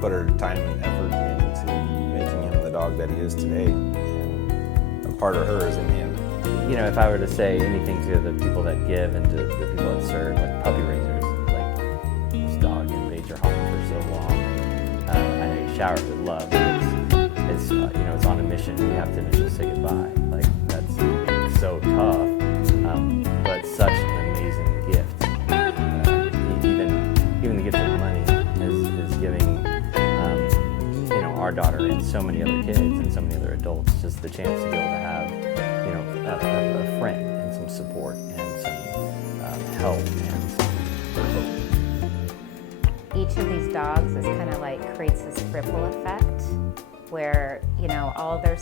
put her time and effort into making him the dog that he is today. And a part of her is in him. You know, if I were to say anything to the people that give and to the people that serve, like puppy raisers, like this dog invades your home for so long. I know you showered with love. It's it's on a mission. You have to initially say goodbye. Like it's so tough, but such an amazing gift. Even the gift of money is giving our daughter and so many other kids and so many other adults just the chance to be able to have a friend and some support and some help and some hope. Each of these dogs is kind of like creates this ripple effect where, all their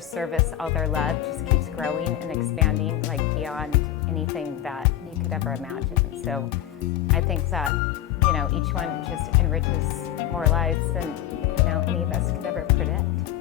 service, all their love just keeps growing and expanding like beyond anything that you could ever imagine. So I think that, each one just enriches more lives than, any of us could ever predict.